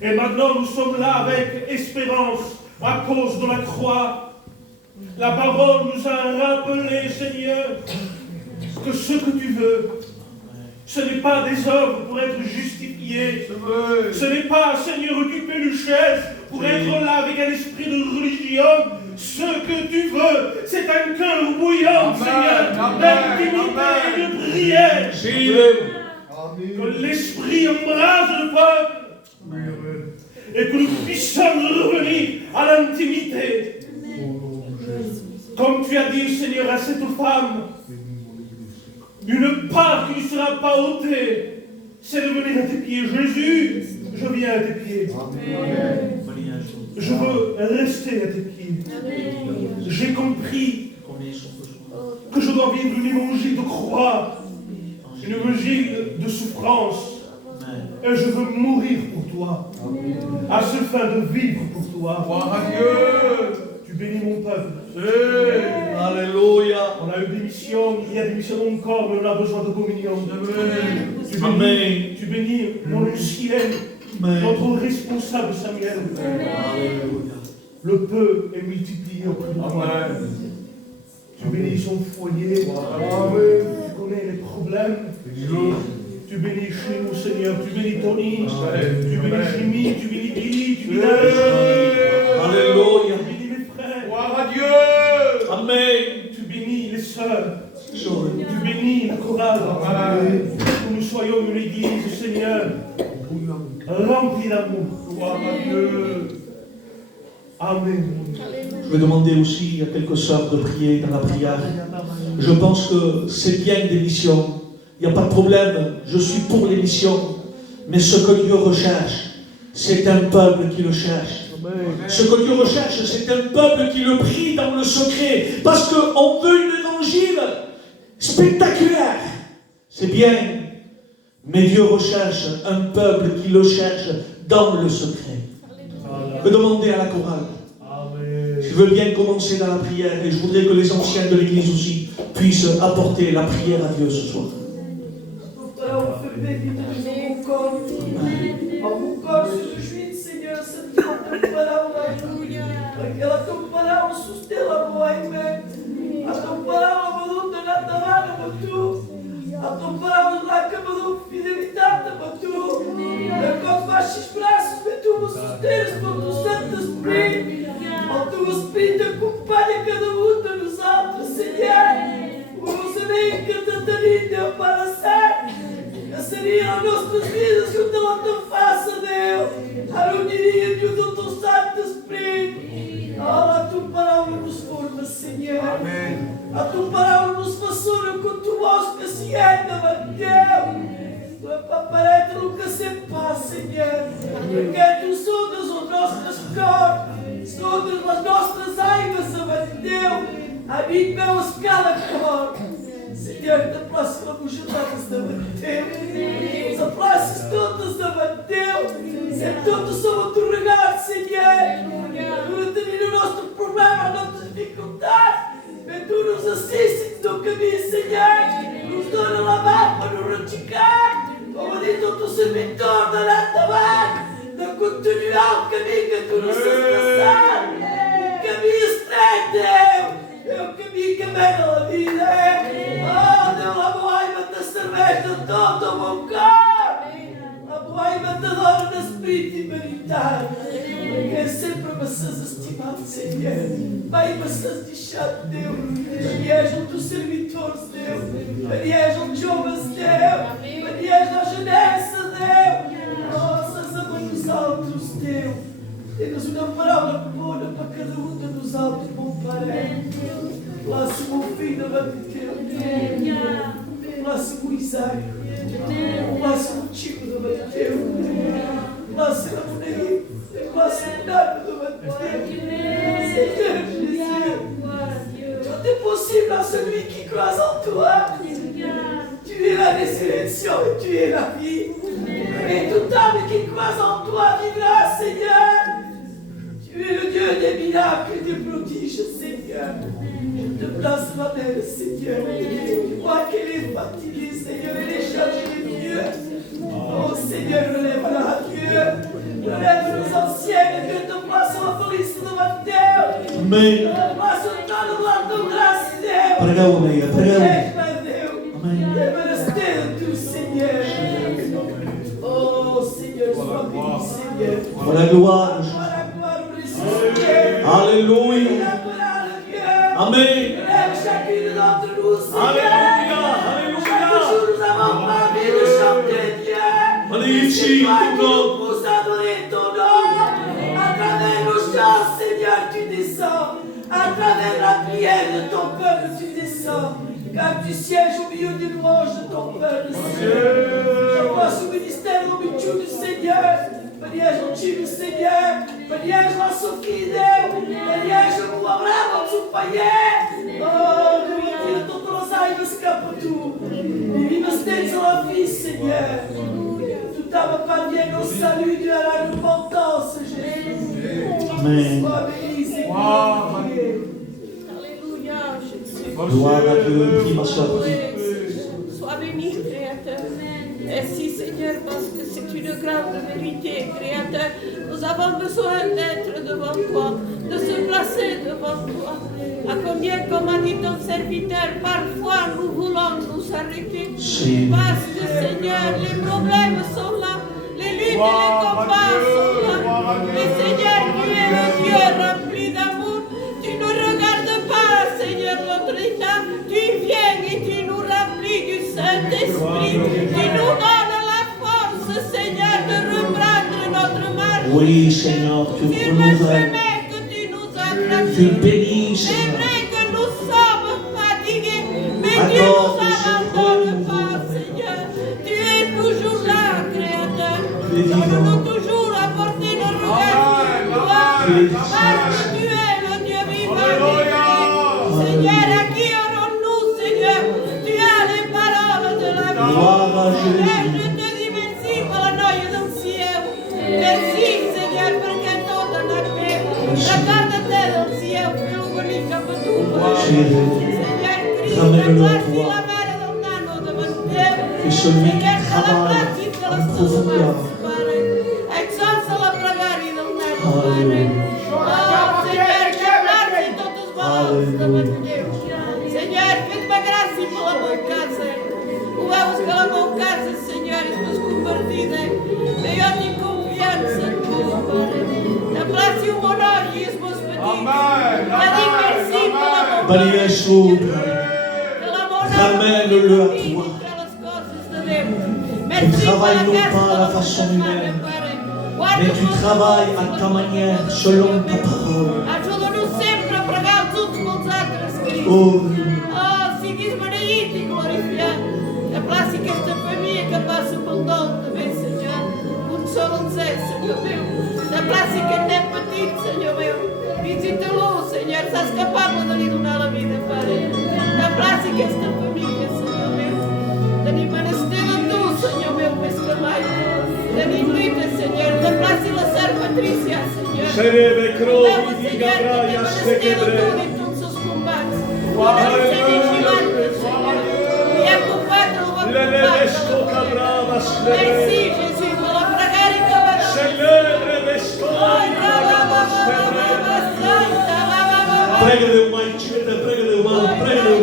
Et maintenant, nous sommes là avec espérance à cause de la croix. La parole nous a rappelé, Seigneur, que ce que tu veux, ce n'est pas des œuvres pour être justifié. Ce n'est pas, Seigneur, occuper une chaise pour être là avec un esprit de religion. Ce que tu veux, c'est un cœur bouillant, Seigneur, d'intimité et de prière. Que l'esprit embrase le peuple et que nous puissions revenir à l'intimité. Comme tu as dit, Seigneur, à cette femme, une part qui ne sera pas ôtée, c'est de venir à tes pieds. Jésus, je viens à tes pieds. Je veux rester à tes pieds. J'ai compris que je dois vivre une évangile de croix, une évangile de souffrance. Et je veux mourir pour toi, à ce fin de vivre pour toi. Gloire à Dieu. Tu bénis mon peuple. Alléluia. On a eu des missions, il y a des missions encore, mais on a besoin de communion. Amen. Tu bénis mon ancien, notre responsable Samuel. Le peu est multiplié auprès de toi. Tu bénis son foyer. Tu connais les problèmes. Tu bénis chez nous, Seigneur. Tu bénis Tony. Tu bénis Jimmy. Tu bénis Billy. Tu bénis Alléluia. Tu bénis mes frères. Gloire à Dieu. Amen. Tu bénis les sœurs. Tu bénis le chorale. Que nous soyons une église, Seigneur, remplie d'amour. Gloire à Dieu. Amen. Je vais demander aussi à quelques sœurs de prier dans la prière. Je pense que c'est bien des missions. Il n'y a pas de problème. Je suis pour les missions. Mais ce que Dieu recherche, c'est un peuple qui le cherche. Ce que Dieu recherche, c'est un peuple qui le prie dans le secret. Parce qu'on veut une évangile spectaculaire. C'est bien. Mais Dieu recherche un peuple qui le cherche dans le secret. Je vais demander à la chorale. Je veux bien commencer dans la prière et je voudrais que les anciens de l'église aussi puissent apporter la prière à Dieu ce soir. Mon corps se réjouit, Seigneur, cette tua palavra. Aquela tua palavra sustenta a tua mente. A tua palavra mudou de nada para tu. A tua palavra lá que mudou fidelidade para tu. Quando baixes braços, vê tu me susteres com o teu Santo Espírito. O teu Espírito acompanha cada um de nós outros, Senhor. O Senhor que te daria para sempre. Seria as nossas vidas que o teu te faça, Deus. A uniria de o teu Santo Espírito. A tua palavra nos forma, Senhor. Amém. A tua palavra nos fascina com tua voz que se anda, Deus. Tua papareta nunca se passa, Senhor. Porque tu sondas os nossos corpos, sondas as nossas almas, Deus. A mim, meu escala corpo. Senhor, te próxima jornadas da Deus. As praças todas da Deus. É tudo sob o teu regalo, Senhor. Durante o nosso problema, a nossa dificuldade. Mas tu nos assistes no caminho, Senhor. Nos dona a mão para nos ratificar. Como diz o teu servidor da nata de continuar o caminho que tu nos has traçado. O caminho estreito, Deus. É o caminho que vem na vida. Oh, Deus, a boa te cerveja todo o meu corpo. A boa te adora no espírito e marital. Porque é sempre me sejas estimado, Senhor. Pai, me sejas deixado, Deus. Marias o teu servidor, Deus. Marias o jovens, Deus. Marias a janessa, Deus. Nossas amigos altos, Deus. Temos uma palavra boa para cada um de nós altos, bom Pai. Lássimo o filho da Deus. Lássimo o Isaac. Lássimo o Chico da Deus. Lássimo o Ney. Lássimo o Nado da Deus. Seigneur Jésus. Tout est possible à celui qui croit en toi. Tu es la résurrection et tu es la vie. Et toute âme qui croit en toi vivra, Seigneur. Tu es le Dieu des miracles et des prodiges, Seigneur. Je te place ma mère, Seigneur. Tu vois qu'elle est fatiguée, Seigneur. Elle est chargée de Dieu. Oh, Seigneur, relève-la à Dieu. Relève nos anciens et que te place la police de ma terre. Amen. Place au temps de la tua grâce, Deus. Pregão, Maria, pregão. Aide-moi, Deus. Aide-moi à rester de tout, Seigneur. Oh, Seigneur, sois béni, Seigneur. Pour la gloire. Alléluia. Amen. Chacune d'entre nous, Seigneur. Alléluia. Chaque jour, nous avons envie de chanter Dieu. Magnifique, Toi qui ton nom. nous pousse à donner ton nom. À travers nos chants, Seigneur, tu descends. À travers la prière de ton peuple, tu descends. Car tu sièges au milieu des louanges de ton peuple, Seigneur. Je vois ce ministère au milieu du Seigneur. Maria, gentil, Seigneur. Manies lá sofrideu, manies não labrava o seu paié. Oh, Deus, tira todas as ainas que há para tu. E nos tens la vie, Seigneur. Tu t'avais pas bien au salut de la repentance, Jésus. Amen. Sois béni, Seigneur. Alléluia, Jésus. Gloire à Dieu, prie ma soeur. Sois béni, Créateur. Merci, Seigneur, parce que c'est une grande vérité, Créateur. Nous avons besoin d'être devant toi, de se placer devant toi. À combien, comme a dit ton serviteur, parfois nous voulons nous arrêter. Parce que, Seigneur, les problèmes sont là, les luttes et les combats sont là. Mais, Seigneur, tu es le Dieu rempli d'amour. Tu ne regardes pas, Seigneur, notre état. Tu viens et tu nous remplis du Saint-Esprit. Tu nous donnes la force, Seigneur, de reprendre notre marche. Oui, Seigneur, tu Sur le nous chemin que tu nous as tracé. Tu bénis, C'est Seigneur. vrai que nous sommes fatigués, mais tu nous abandonnes pas, Seigneur. Tu es toujours là, Créateur. Donne-nous toujours à porter nos regards. Parce que tu es le Dieu vivant. Seigneur, à qui aurons-nous, Seigneur? Tu as les paroles de la vie. Gloire à Seigneur, Jésus. je te dis merci pour la noia del cielo. Merci, Seigneur, perché toda la paix. Ricordate del cielo, più unica per tu. Seigneur Cristo, Ramène-le à guardi toi. la mare del nano davanti a te. Et celui qui Seigneur, dalla travaille pratica en della sua profondeur. Pare. Exalza la pregare del nano, Pare. Oh, Seigneur, che guardi tutti os valores davanti a Deus. Seigneur, fez-me graça pela minha casa. Vamos pela minha casa, Senhor, e nos convertida. Eu tenho confiança em tu, Pai. Na próxima honor, Jesus, Pedi merci pela Béni bondade, Yeshua. pela bondade Ramène-le à e toi. pelas coisas de Deus. Tu Merci travailles pela non graça pas à la da façon tua humaine, Pai. mais tu travailles à ta manière, selon ta parole. Ajuda-nos sempre a pregar os últimos anos, Cristo. Oh, Oh, seguis-me aí, te glorificar. A place que esta família que passa pelo dom também, Senhor. O só não dizer, Senhor meu. A place que é petite, Senhor meu. Visita-lo, Senhor. Estás capaz de lhe donar a vida, Pai. A place que esta família, Senhor meu. Dani-me a tu, Senhor meu, mas também. Dani-me, Senhor. Da place da Sra. Patrícia, Senhor. Serebe crovi Leva, di Senhor, Gabraia que se te quebre. tudo em todos os combates. E a combattere o Lelevesco cabrava Merci, sclere. Jésus, pour la prière et que va Celebre vescoi cabrava sclere. Prega-le, my children, prega-le, my, prega-le.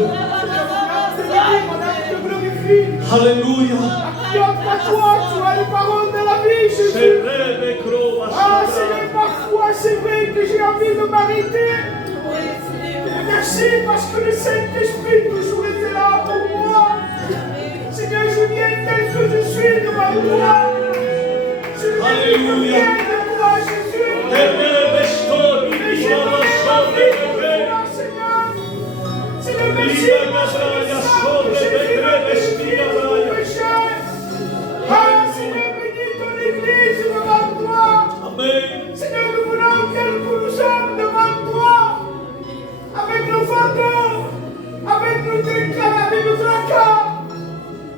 Alléluia. toi, tu as les paroles de la vie, Jésus. Serebe crova Ah, sclere. Seigneur, parfois c'est vrai que j'ai envie de m'arrêter. Et merci parce que le Saint-Esprit toujours était là pour moi. Seigneur, je viens tel que je suis devant toi. Je viens Alléluia. de toi, Jésus. Lelevesco Mais di je Gabraia veux ma vie pour sclere. toi, Seigneur. C'est le merci Viva parce que Gabraia le sang de sclere, Jésus m'a vesti purifié de mon Gabraia. péché. Ah, Seigneur, bénis ton Église devant toi. Amen. Seigneur, nous voulons tel que nous sommes devant toi, avec nos fardeaux, avec nos tracas, avec nos tracas.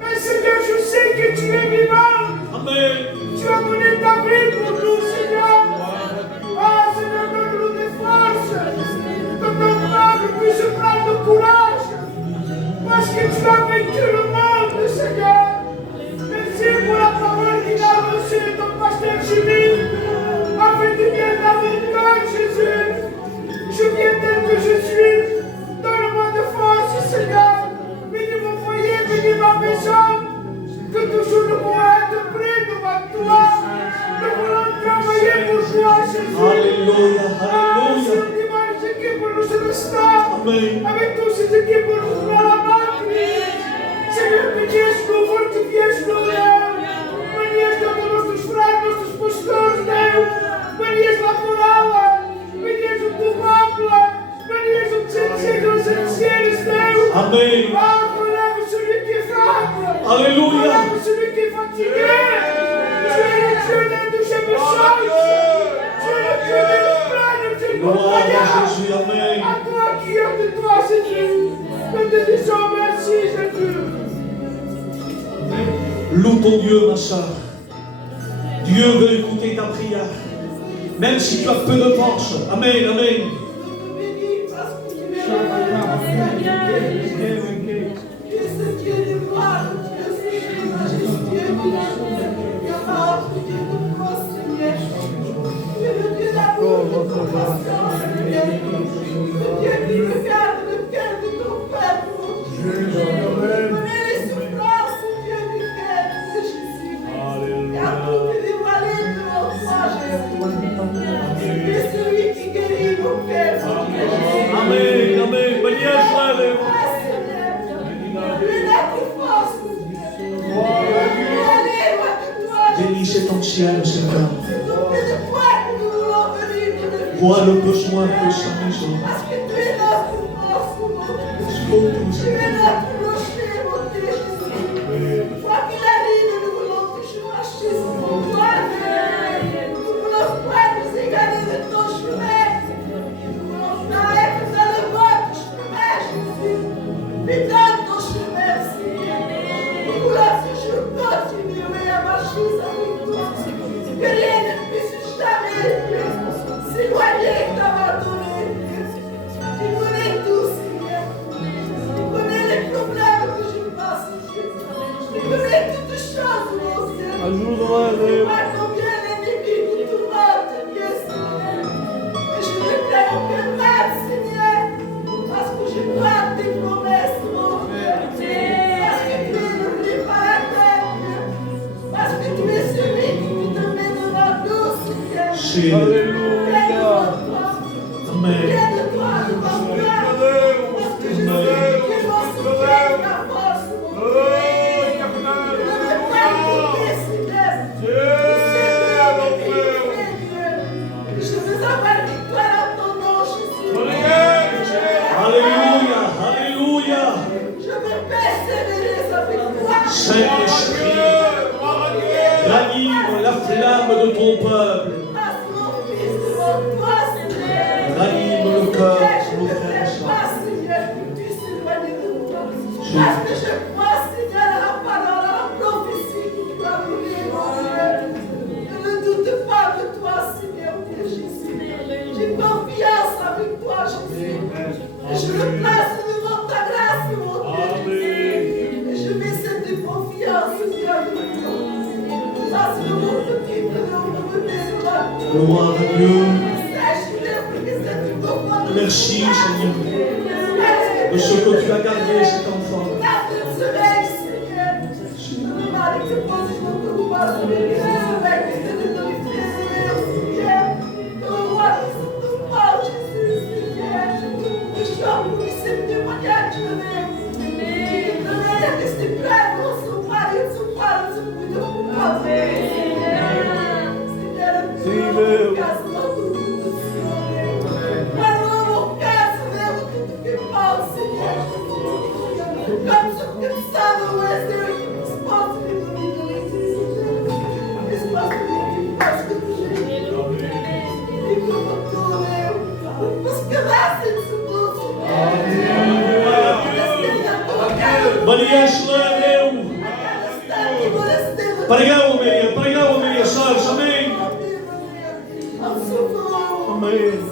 Mais Seigneur, je sais que tu es vivant. Amen. Tu as donné ta vie pour nous, Seigneur. Ah, Seigneur, donne-nous des forces. Que ton peuple puisse prendre courage. Parce que tu as vaincu le monde, Seigneur. Merci pour la parole qu'il a reçue de ton pasteur Jimmy. Afin de bien dans mon cœur, Jésus. Je viens tel que je suis. Donne-moi de force, Seigneur. Bénis mon foyer, bénis ma maison. Que toujours nous pourrons être prêts devant toi. Nous voulons travailler pour toi, Jésus. Alléluia, Ah, alléluia. ce dimanche qui pour nous ce restant. Amen. Avec tous ceux qui pour nous dans la batterie. Seigneur, bénis-nous, fortifies-nous, Deus. Bénis todos nossos frères, nossos pastores, Deus. Bénis la palavra. Bénis o teu peuple. Bénis o teu séculos anciens, Deus. Amen. Ah, relève celui qui est faible. Alléluia. Relève celui qui est fatigué. Tu es le Dieu de toutes mes choses. Tu es le Dieu Gloire à Jésus, Amen. À toi qui es de toi, Jésus. Nous te disons merci, Jésus. Loue ton Dieu, ma soeur. Dieu veut écouter ta prière. Même si tu as peu de force. Amen, amen. Amen, amen. Bénis cet ancien, Seigneur. Vois le besoin de sa maison. Alléluia. Amen. Saint-Esprit, ranime la flamme de ton peuple. Ranime le cœur de nos frères et sœurs. Parce que je crois, Seigneur, à la parole, à la prophétie que tu as voulu, mon Dieu. Je ne doute pas de toi, Seigneur, Dieu Jésus. J'ai confiance avec toi, Jésus. Et je me place devant ta grâce, mon Dieu. Et je mets cette confiance, Seigneur, avec toi. Parce que mon petit frère, me bénira. Gloire à Dieu. Merci, Merci, Seigneur, de ce que tu as gardé cet enfant. Preghiamo Maria, salve, amen. Amen.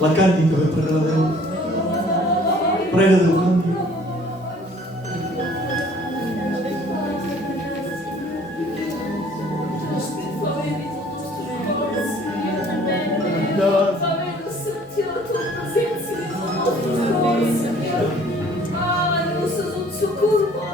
La canti per pregare Dio. Prega Dio, canti. Nous sommes au secours.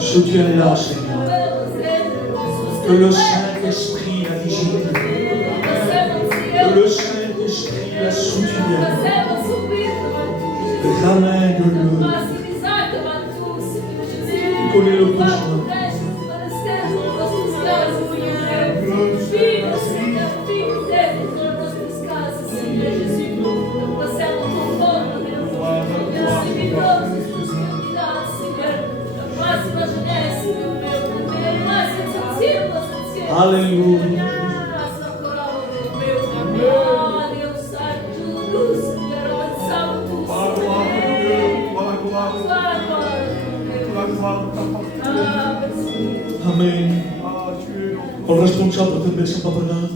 Je Dieu est là, Seigneur. Que le Saint-Esprit la vigile. Que le Saint-Esprit la soutienne. Ramène-le. Il connaît le besoin. Alléluia. Amen. Le responsable de Bessa Papara.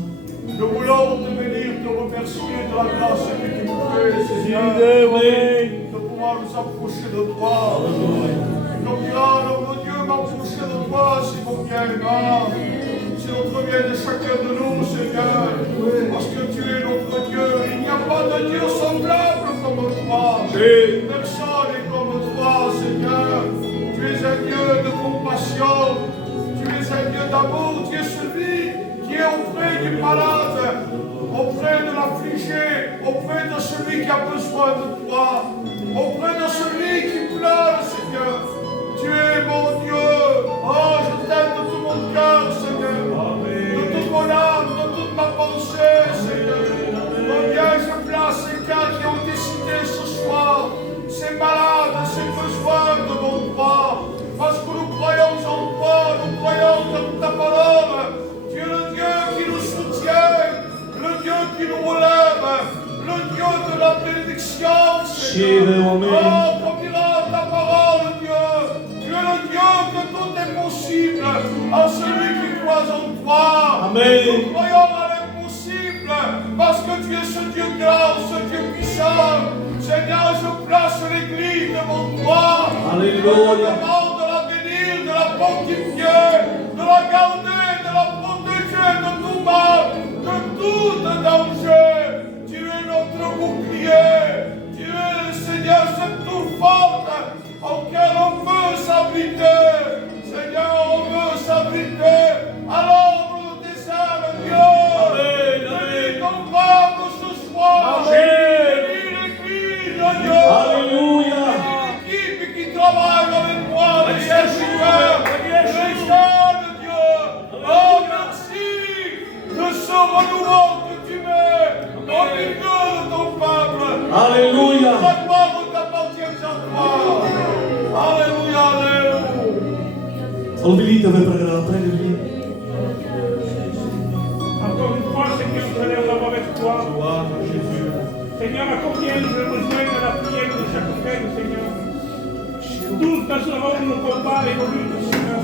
Nous voulons te bénir, te remercier de la grâce que tu nous fais, Seigneur. De pouvoir nous approcher de toi. Nos grands, nos dieux, m'approcher de toi, c'est mon bien-aimé. C'est notre bien de chacun de nous, Seigneur. Parce que tu es notre Dieu. Il n'y a pas de Dieu semblable comme toi. Personne n'est comme toi, Seigneur. Tu es un Dieu de compassion. Tu es un Dieu d'amour. Tu es celui qui est auprès du malade, auprès de l'affligé, auprès de celui qui a besoin de toi, auprès de celui qui pleure, Seigneur. Tu es mon Dieu. Oh, je t'aime de tout mon cœur, Seigneur. De toute mon âme, de toute ma pensée, Seigneur. Combien je place ces cas qui ont été cités ce soir, ces malades, ces besoins de mon droit. Parce que nous croyons en toi, nous croyons en ta parole. Tu es le Dieu qui nous soutient, le Dieu qui nous relève, le Dieu de la bénédiction, Seigneur. Oh, comme dira ta parole, Dieu. Tu es le Dieu que tout est possible à celui qui croit en toi. Amen. Nous croyons à l'impossible parce que tu es ce Dieu grand, ce Dieu puissant. Seigneur, je place l'église devant toi. Alléluia. Je te demande de la bénir, de la fortifier, de la garder, de la protéger de tout mal, de tout danger. Tu es notre bouclier. Tu es le Seigneur, cette tour forte auquel on veut s'abriter. Seigneur, on veut s'abriter à l'ombre de tes ailes, Dieu. Bénis ton peuple ce soir. Bénis l'église, Dieu. Alléluia. Bénis l'équipe qui travaille avec moi, les serviteurs, les jeunes, Dieu. Oh, merci de ce renouveau que tu mets au milieu de ton peuple. Alléluia. La gloire t'appartient à toi. Alléluia, alléluia. Olvidite per pregare, preghi. Encore une fois, Seigneur, je lève la main avec toi. Seigneur, à combien je besoin de la prière de chaque frère, Seigneur. Tous dans ce monde, nos combats et nos luttes, Seigneur.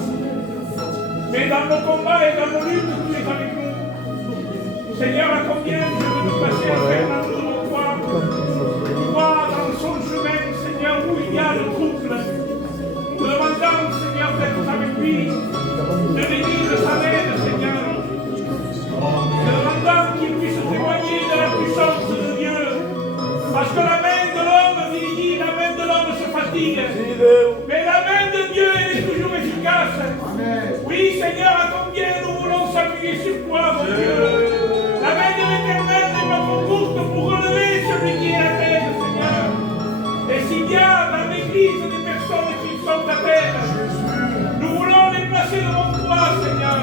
Mais dans nos combats et dans nos luttes, tu es avec nous. Seigneur, à combien je veux nous passer à faire devant toi. Toi, dans son chemin, Seigneur, où il y a le trouble. Nous demandons, Seigneur, d'être avec lui, de venir de sa aide, Seigneur. Nous demandons qu'il puisse témoigner de la puissance de Dieu. Parce que la main de l'homme vieillit, la main de l'homme se fatigue. Mais la main de Dieu, elle est toujours efficace. Oui, Seigneur, à combien nous voulons s'appuyer sur toi, mon Dieu. La main de l'Éternel n'est pas trop courte pour relever celui qui est à terre, Seigneur. Et s'il y a dans l'Église des personnes qui sont à terre, nous voulons les placer devant toi, Seigneur.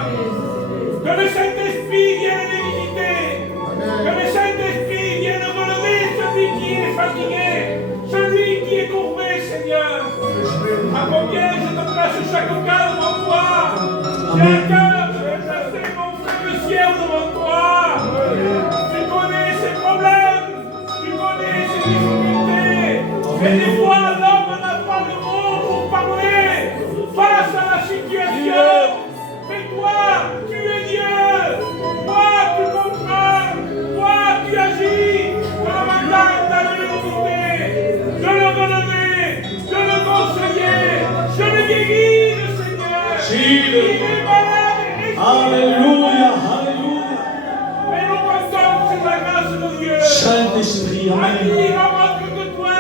Que le Saint-Esprit vienne les visiter. Que le Saint-Esprit vienne relever celui qui est fatigué, celui qui est courbé, Seigneur. À combien je te place chaque cas devant toi. J'ai un cœur, je vais placer mon frère le ciel devant toi. Tu connais ses problèmes, tu connais ses difficultés. Et des fois, l'homme n'a pas de mots pour parler face à la situation. Mais toi, tu es Dieu. Toi, tu comprends. Toi, tu agis. De la mandate à l'unité, de le relever, de le conseiller, de le guérir, Seigneur. Il est malade et Alléluia, alléluia. mais nous pensons que c'est la grâce de Dieu. Saint-Esprit, À amen. dire à votre que toi,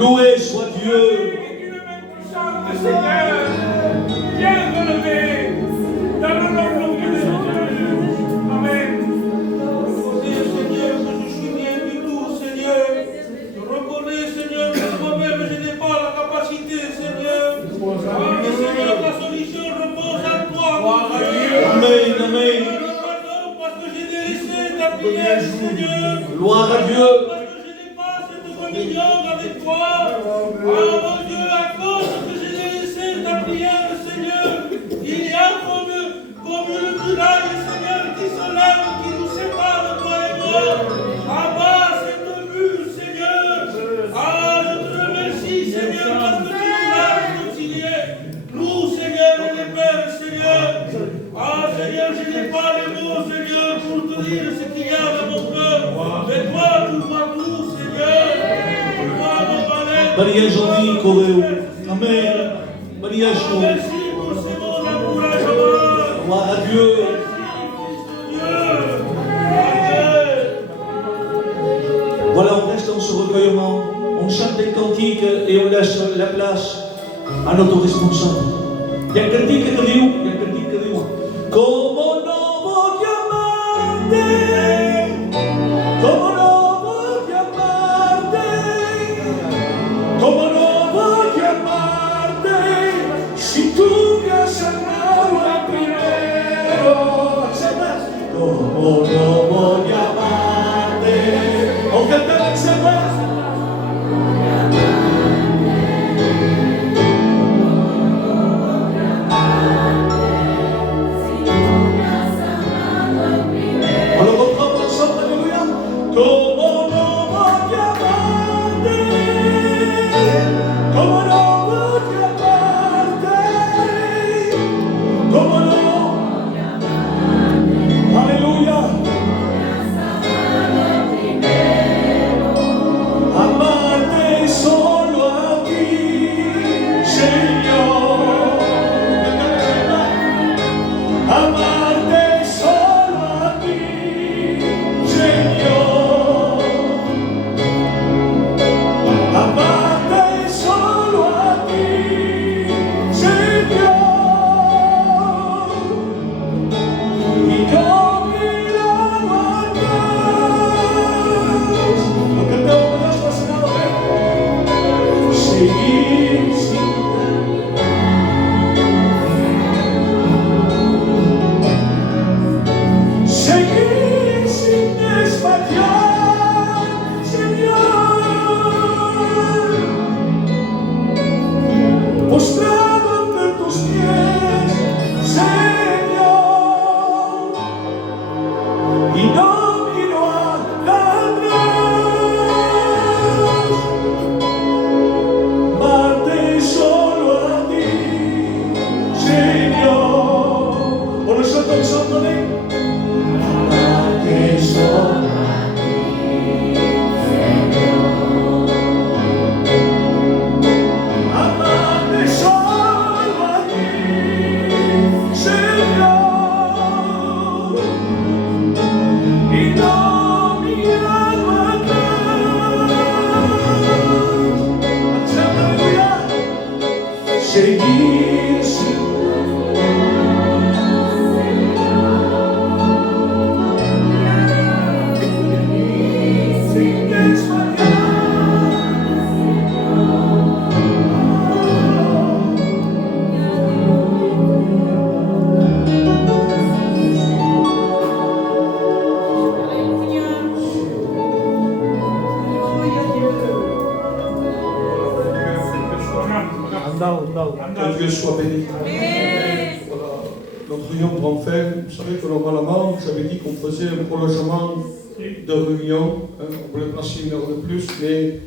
Loué soit Dieu. Et une main puissante, Seigneur, bien relevée, dans le nom glorieux de Jésus. Amen. Seigneur, que je suis rien du tout, Seigneur. Je reconnais, Seigneur, que moi-même, je n'ai pas la capacité, Seigneur. Mais Seigneur, la solution repose à toi, mon Dieu. Amen, amen. Pardon parce que j'ai délaissé ta prière, Seigneur. Gloire à Dieu. Parce que je n'ai pas cette communion avec toi. Ah, mon Dieu, à cause que j'ai délaissé ta prière, Seigneur, il y a comme une muraille, Seigneur, qui se lève, qui nous sépare, toi et moi. Abat cette mur, Seigneur. Ah, je te remercie, Seigneur, parce que tu nous as réconciliés. Nous, Seigneur, et les pères, Seigneur. Ah, Seigneur, je n'ai pas les mots, Seigneur, pour te dire ce qu'il y a dans mon cœur. Mais toi, tu vois tout, Seigneur. Tu vois mon malheur. Maria Jolie correu. Amen. Maria Jolie. Merci pour ces mots d'encouragement. Gloire à Dieu. Voilà, on reste dans ce recueillement. On chante des cantiques et on laisse la place à notre responsable. Il y a un cantique que dit, Como no voy a amarte, como no voy a amarte, como no voy a amarte, si tú me has amado primero. Como no voy a amarte, o cantar ese más. Que Dieu soit béni. Voilà. Notre réunion prend fin. Vous savez que normalement, j'avais dit qu'on faisait un prolongement de réunion. On voulait passer une heure de plus, mais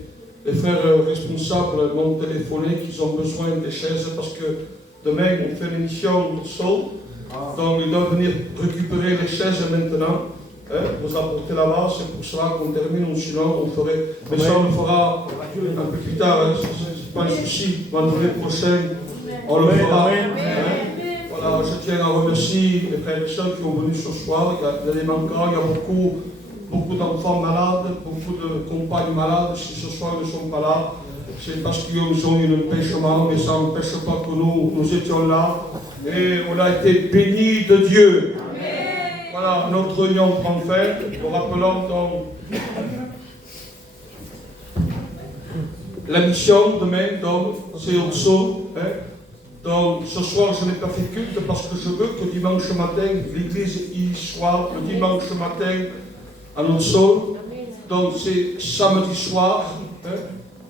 les frères responsables m'ont téléphoné qu'ils ont besoin des chaises parce que demain on fait une mission au sol. Donc ils doivent venir récupérer les chaises maintenant. Vous apporter là-bas, c'est pour cela qu'on termine, ou sinon on ferait. Mais ça on le fera un peu plus tard, c'est pas un souci. Vendredi prochain, on le fera. Voilà, je tiens à remercier les frères et sœurs qui sont venus ce soir. Il y a des manquants, il y a beaucoup d'enfants malades, beaucoup de compagnes malades qui ce soir ne sont pas là. c'est parce qu'ils ont eu l'empêchement, mais ça n'empêche pas que nous étions là et on a été bénis de Dieu. Voilà, notre réunion prend fin. Nous rappelons donc la mission demain, donc c'est au saut. Donc ce soir je n'ai pas fait culte parce que je veux que dimanche matin l'église y soit, le dimanche matin à Nonsol. Donc c'est samedi soir,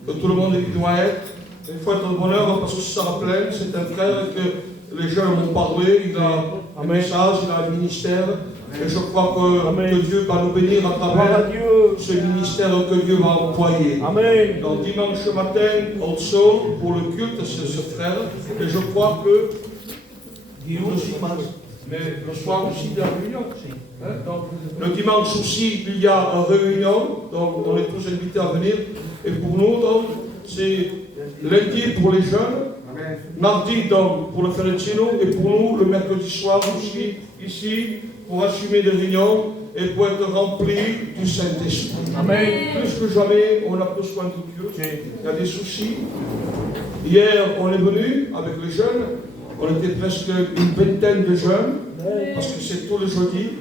que tout le monde doit être. Il faut être de bonheur parce que ça sera plein. C'est un frère que les jeunes m'ont parlé, il a un message, il a un ministère. Et je crois que Dieu va nous bénir à travers ce ministère que Dieu va employer. Amen. Donc dimanche matin, also, pour le culte, c'est ce frère. Et je crois que... Mais le soir aussi, il y a une réunion. Donc, le dimanche aussi, il y a une réunion. Donc on est tous invités à venir. Et pour nous, donc, c'est lundi pour les jeunes. Mardi, donc, pour le Ferentino. Et pour nous, le mercredi soir aussi, ici, pour assumer des réunions et pour être rempli du Saint-Esprit. Amen. Plus que jamais, on a besoin de Dieu. Il y a des soucis. Hier, on est venu avec les jeunes. On était presque une vingtaine de jeunes, parce que c'est tous les jeudis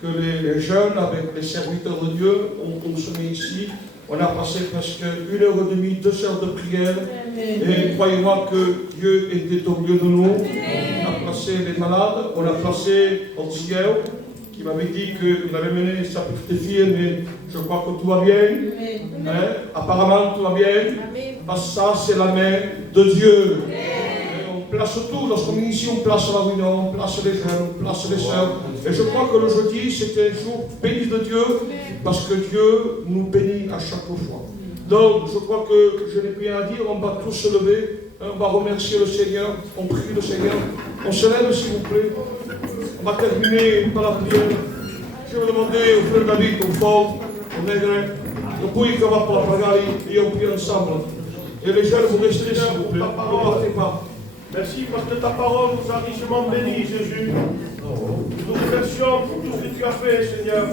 que les jeunes, avec les serviteurs de Dieu, ont consommé ici. On a passé presque 1h30, 2 heures de prière. Et croyez-moi que Dieu était au milieu de nous. On a placé les malades, on a placé Orsiel, qui m'avait dit qu'il avait mené sa petite fille, mais je crois que tout va bien. Apparemment, tout va bien. Parce que ça, c'est la main de Dieu. On place tout, lorsqu'on est ici, on place la réunion, on place les jeunes, on place les sœurs. Et je crois que le jeudi, c'était un jour béni de Dieu, parce que Dieu nous bénit à chaque fois. Donc, je crois que je n'ai plus rien à dire, on va tous se lever, on va remercier le Seigneur, on prie le Seigneur. On se lève, s'il vous plaît. On va terminer par la prière. Je vais demander au frère David, au fond, au nègre, au pays qu'on va pour la pagare, et on prie ensemble. Et les jeunes, vous restez là, ne partez pas. Merci parce que ta parole nous a richement bénis, Jésus. Nous te remercions pour tout ce que tu as fait, Seigneur.